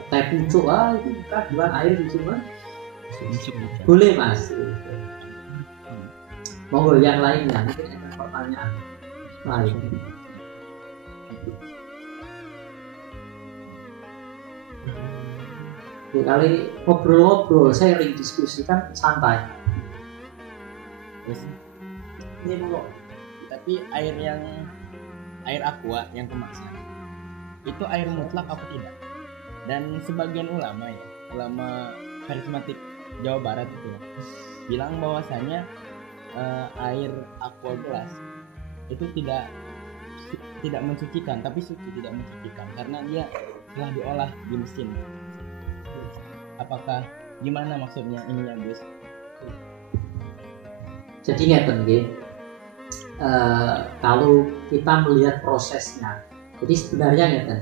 Teh pucuk itu bukan bukan air suci Mas. Boleh Mas. Monggo yang lainnya, mungkin ada pertanyaan lain. Ya, kali ngobrol-ngobrol, sharing, diskusi kan santai. Ini monggo. Tapi air aqua yang kemasan itu air mutlak apa tidak? Dan sebagian ulama karismatik Jawa Barat itu ya, bilang bahwasanya air aqua gelas itu tidak mensucikan, tapi suci tidak mensucikan karena dia telah diolah di mesin. Apakah gimana maksudnya ini ya, Gus? Jadi ngeten nggih. Kalau kita melihat prosesnya, jadi sebenarnya ngeten.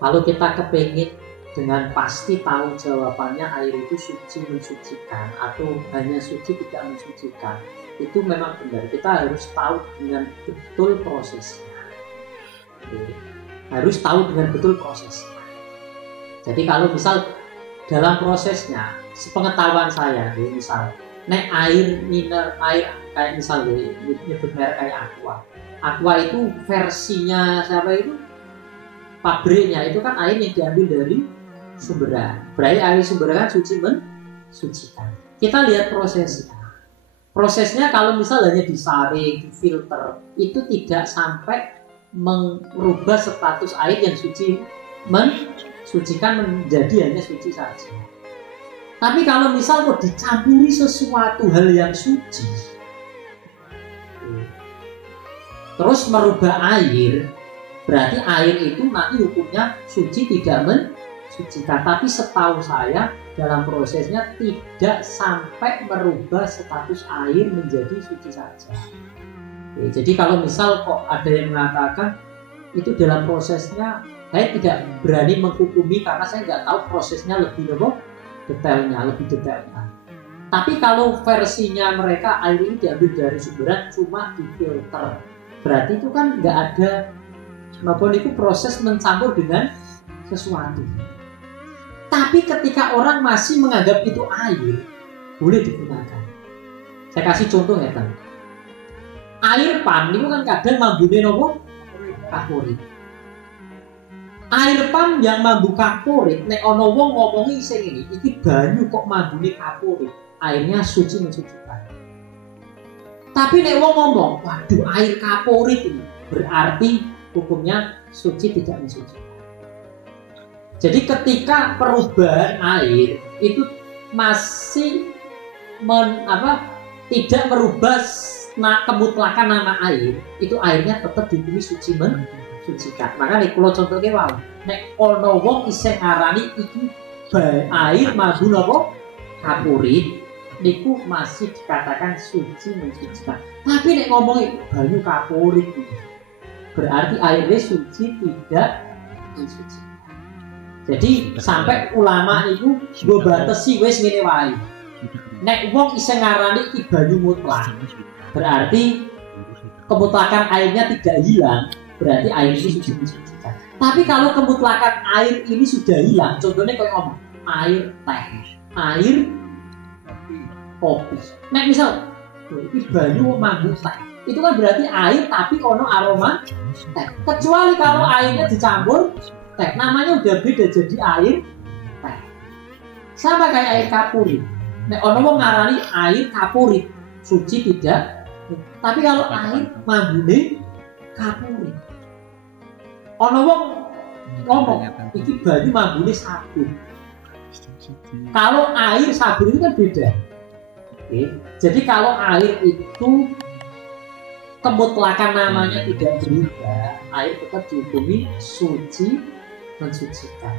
Kalau kita kepingin dengan pasti tahu jawabannya air itu suci mensucikan atau hanya suci tidak mensucikan, itu memang benar. Kita harus tahu dengan betul prosesnya. Harus tahu dengan betul prosesnya. Jadi kalau misal dalam prosesnya, sepengetahuan saya, misal nek air kayak misal nyebut merek kayak Aqua itu versinya siapa itu, pabriknya itu kan air yang diambil dari sumberan. Berarti air sumberan kan suci mensucikan. Kita lihat prosesnya kalau misal hanya disaring, difilter, itu tidak sampai merubah status air yang suci mensucikan menjadi hanya suci saja. Tapi kalau misal mau dicampuri sesuatu hal yang suci, terus merubah air, berarti air itu nanti hukumnya suci tidak mensucikan. Tapi setahu saya dalam prosesnya tidak sampai merubah status air menjadi suci saja. Jadi kalau misal kok ada yang mengatakan itu dalam prosesnya, saya tidak berani menghukumi karena saya nggak tahu prosesnya lebih detailnya. Tapi kalau versinya mereka air ini diambil dari sumberan cuma difilter, berarti itu kan nggak ada maupun itu proses mencampur dengan sesuatu. Tapi ketika orang masih menganggap itu air, boleh digunakan. Saya kasih contoh ya teman. Air pam itu kan kadang mambune nopo kaporit. Air pam yang mambu kaporit, nek ono wong ngomongi sing ini, iki banyu kok mambune kaporit, airnya suci mensucikan. Tapi nek wong ngomong, waduh air kaporit ini, berarti hukumnya suci tidak mensucikan. Jadi ketika perubahan air itu masih tidak merubah kemutlakan nama air, itu airnya tetap dihukumi suci mensucikan. Maka nek kula contohke wae, nek ana wong isih ngarani iki air mambu napa kaporit, niku masih dikatakan suci mensucikan. Tapi nek ngomong banyu kaporit, berarti airnya suci tidak mensucikan. Jadi sampai ulama itu gue batasi wes ngene wae. Nek wong isih ngarani iki banyu mutlak, berarti kemutlakan airnya tidak hilang, berarti air ini suci mensucikan. Tapi kalau kemutlakan air ini sudah hilang, contohnya kayak ngomong air teh, air kopi. Nek misal iki banyu mambu teh, itu kan berarti air tapi ono aroma teh. Kecuali kalau airnya dicampur teh, namanya udah beda jadi air teh. Sama kayak air kapurit. Nek ono wong ngarani air kapurit, suci tidak. Tapi kalau air mambune kapurit, ono wong ngomong iki banyu mambune sabun. Kalau air sabun itu kan beda. Oke. Jadi kalau air itu kemutlakan namanya tidak berubah, air tetap dihukumi suci mensucikan.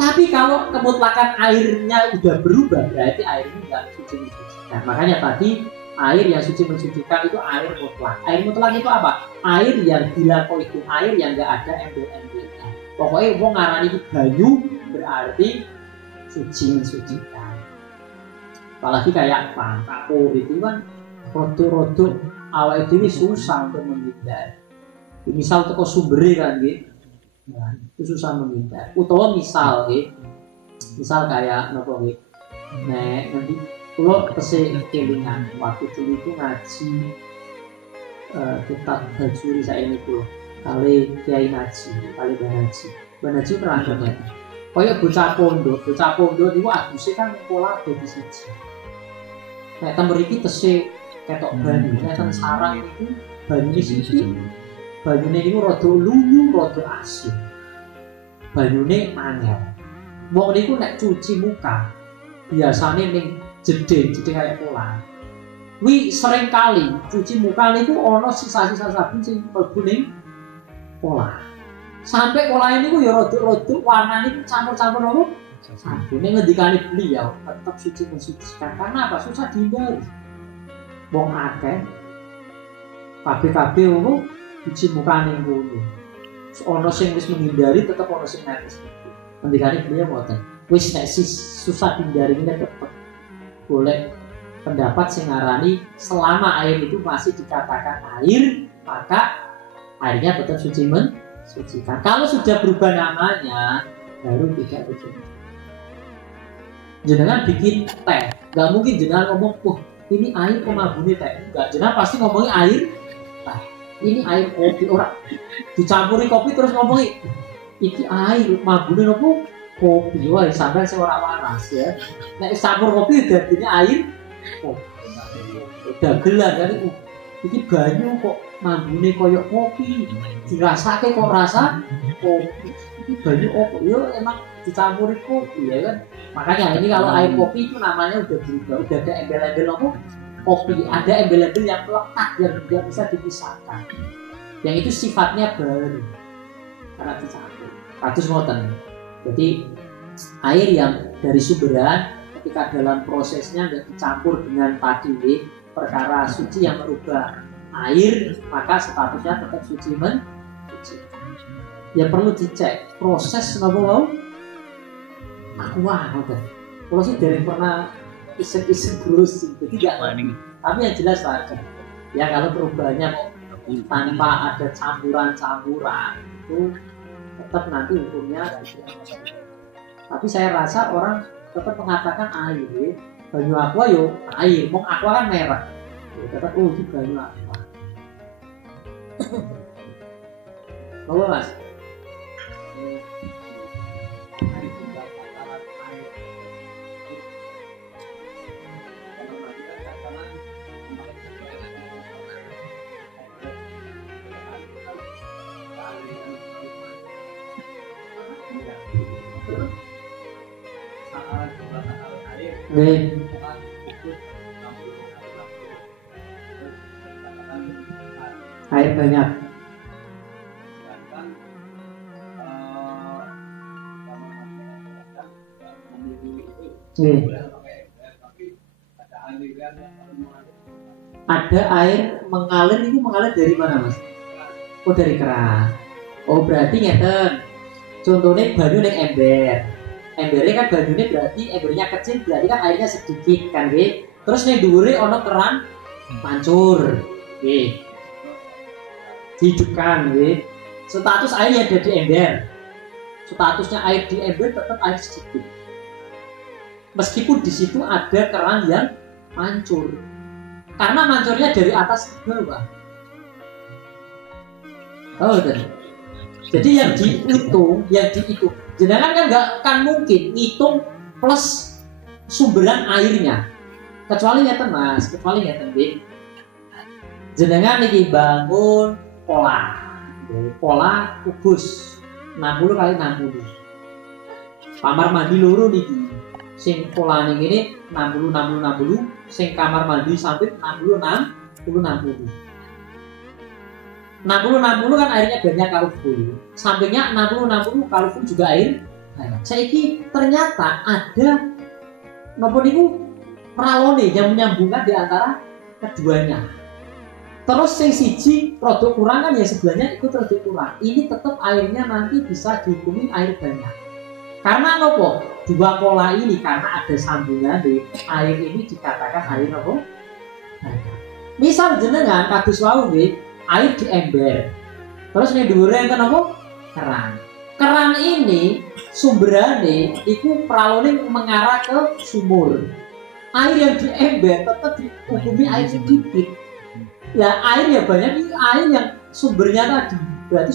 Tapi kalau kemutlakan airnya udah berubah, berarti air ini tidak suci mensucikan. Makanya tadi air yang suci mensucikan itu air mutlak. Air mutlak itu apa? Air yang dilakon itu air yang nggak ada embel-embelnya. Pokoknya wong ngarani itu banyu berarti suci mensucikan. Apalagi kayak kapur itu kan rodok-rodok awal itu susah untuk menghindar. Misal toko sumbernya kan gitu. Nah, itu susah menghindar. Utawa misal kayak nopo gitu. Nek nanti kalau tesih kelingan waktu dulu itu ngaji kitab Bajuri saya ini tuh kali kiai ngaji, kali banaji pernah coba. Kayak bocah pondok itu agusnya kan pola bagi siji. Nek tember iki tesih ketok banyu, nek ten sarang itu banyune siji. Banyune iku rada lunyu, rada asin. Banyune angel. Wong niku nek cuci muka biasanya ning jeding kayak pola. Wi sering kali cuci muka niku ono sisa-sisa sabun sing mlebu ning pola. Sampai pola ini ku ya rodok-rodok warnane campur-campur nopo? Sabune ngendikane beliau tetap suci mensucikan. Karena apa? Susah dihindari. Wong akeh kabeh ngono cuci muka ning ngono. Ono sing wis menghindari tetep ono sing netes. Ngendikane beliau ngoten. Wis nek susah dihindari ini tetep boleh pendapat sing ngarani selama air itu masih dikatakan air, maka airnya tetap suci mensucikan. Kalau sudah berubah namanya baru tidak suci. Jenengan bikin teh, nggak mungkin jenengan ngomong, ini air mabune teh. Enggak, jenengan pasti ngomongin air teh. Ini air kopi, orang dicampuri kopi terus ngomongin iki air mabune nopo kopi. Wah, sampai saya ora waras ya. Nek campur kopi jadinya air kopi. Udah gelar kan iki banyu kok mabune koyo kopi. Dirasake kok rasa kopi. Iki banyu opo? Yo emang dicampuri kopi ya kan. Makanya ini kalau air kopi itu namanya udah berubah, udah ada embel-embel apa? Kopi, ada embel-embel yang melekat yang tidak bisa dipisahkan. Yang itu sifatnya baru karena dicampur. Kados ngoten. Jadi air yang dari sumberan ketika dalam prosesnya nggak dicampur dengan tadi perkara suci yang merubah air, maka statusnya tetap suci mensuci. Ya perlu dicek proses napa mau ngoten. Kalau sih dari pernah iseng-iseng terus, jadi nggak. Tapi yang jelas saja. Ya kalau perubahannya tanpa ada campuran itu tetap nanti hukumnya. Tapi saya rasa orang tetap mengatakan air, banyu aqua yo air, mau aqua kan merah. Ya, tetap itu banyu aqua. Mau mas? Air banyak. Ada air mengalir, itu mengalir dari mana mas? Oh dari keran. Oh berarti ngeten. Contohnya banyu ning ember. Embernya kan banyunya berarti embernya kecil, berarti kan airnya sedikit kan nggih. Terus ning dhuwure ana keran mancur. Nggih. Dihidupkan nggih. Status air yang ada di ember. Statusnya air di ember tetap air sedikit. Meskipun di situ ada keran yang mancur. Karena mancurnya dari atas ke bawah. Oh, betul. Jadi yang dihitung, jenengan kan nggak akan mungkin ngitung plus sumberan airnya, kecuali ngeten mas, jenengan ini bangun pola kubus 60 kali 60, kamar mandi loro niki, sing pola ini 60, sing kamar mandi sampai 60. 60 kan airnya banyak kalau full. Sampingnya 60 kalau full juga air. Saiki ternyata ada napa niku pralone yang menyambungkan di antara keduanya. Terus sing siji rada kurang kan ya sebelahnya ikut rada kurang. Ini tetap airnya nanti bisa dihukumi air banyak. Karena nopo? Dua pola ini karena ada sambungan di air ini dikatakan air nopo? Misal jenengan kados wau nggih air di ember, terus nih dhuwure enten apa? Keran ini sumberane iku pralone mengarah ke sumur. Air yang di ember tetap dihukumi air sedikit. Ya air yang banyak ini air yang sumbernya tadi berarti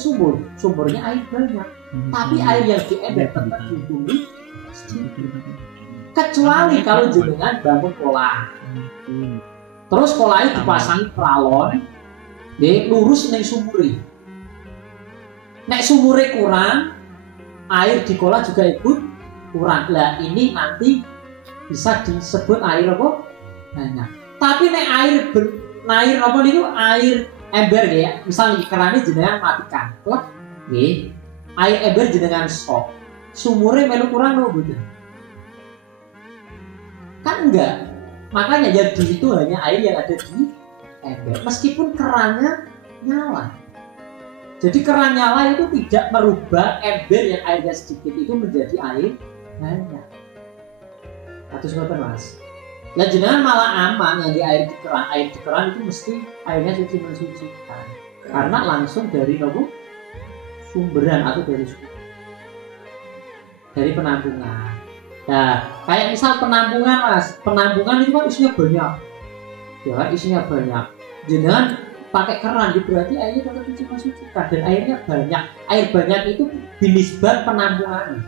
sumurnya air banyak. Tapi air yang di ember tetap dihukumi sedikit. Kecuali kalau jenengan bangun pola, terus pola itu dipasangi pralon. Nggih lurus ning sumure. Nek sumure kurang, air di kolam juga ikut kurang. Lah ini nanti bisa disebut air apa? Banyak. Tapi nek air apa niku air ember ya. Misal kerane jenengan matikan. Plek nggih. Air ember jenengan stop. Sumure melu kurang lho mboten. Kan enggak. Makanya yang di situ hanya air yang ada di ember. Meskipun kerannya nyala. Jadi keran nyala itu tidak merubah ember yang airnya sedikit itu menjadi air banyak. Atus ngoten Mas. Lah jenengan malah aman yang di air di keran itu mesti airnya suci mensucikan. Karena langsung dari nopo sumberan atau dari penampungan. Nah, kayak misal penampungan Mas, penampungan itu kan isinya banyak. Ya kan isinya banyak. Jenengan pakai keran berarti airnya tetap suci mensucikan dan airnya banyak. Air banyak itu binisbat penampungan.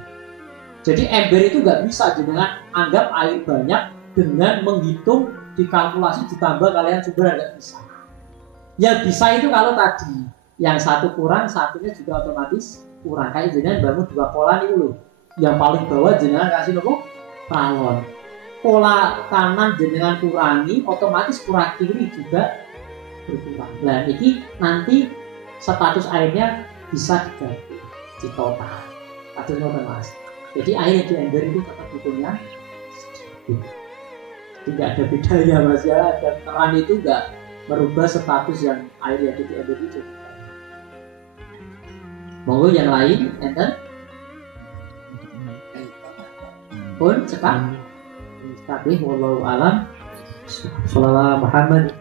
Jadi ember itu nggak bisa jenengan anggap air banyak dengan menghitung dikalkulasi ditambah kalian sumber nggak bisa. Yang bisa itu kalau tadi yang satu kurang satunya juga otomatis kurang. Kayak jenengan bangun 2 pola nih loh. Yang paling bawah jenengan kasih nopo pralon. Pola kanan jenengan kurangi otomatis pola kiri juga berkurang. Nah ini nanti status airnya bisa diganti di total. Atau nopo Mas. Jadi air di ember itu tetap hitungnya sedikit. Tidak ada bedanya Mas ya. Dan keran itu enggak merubah status yang air yang di ember itu. Monggo yang lain, enten? Pun cekap. Kabeh wallahu alam. Sallallahu Muhammad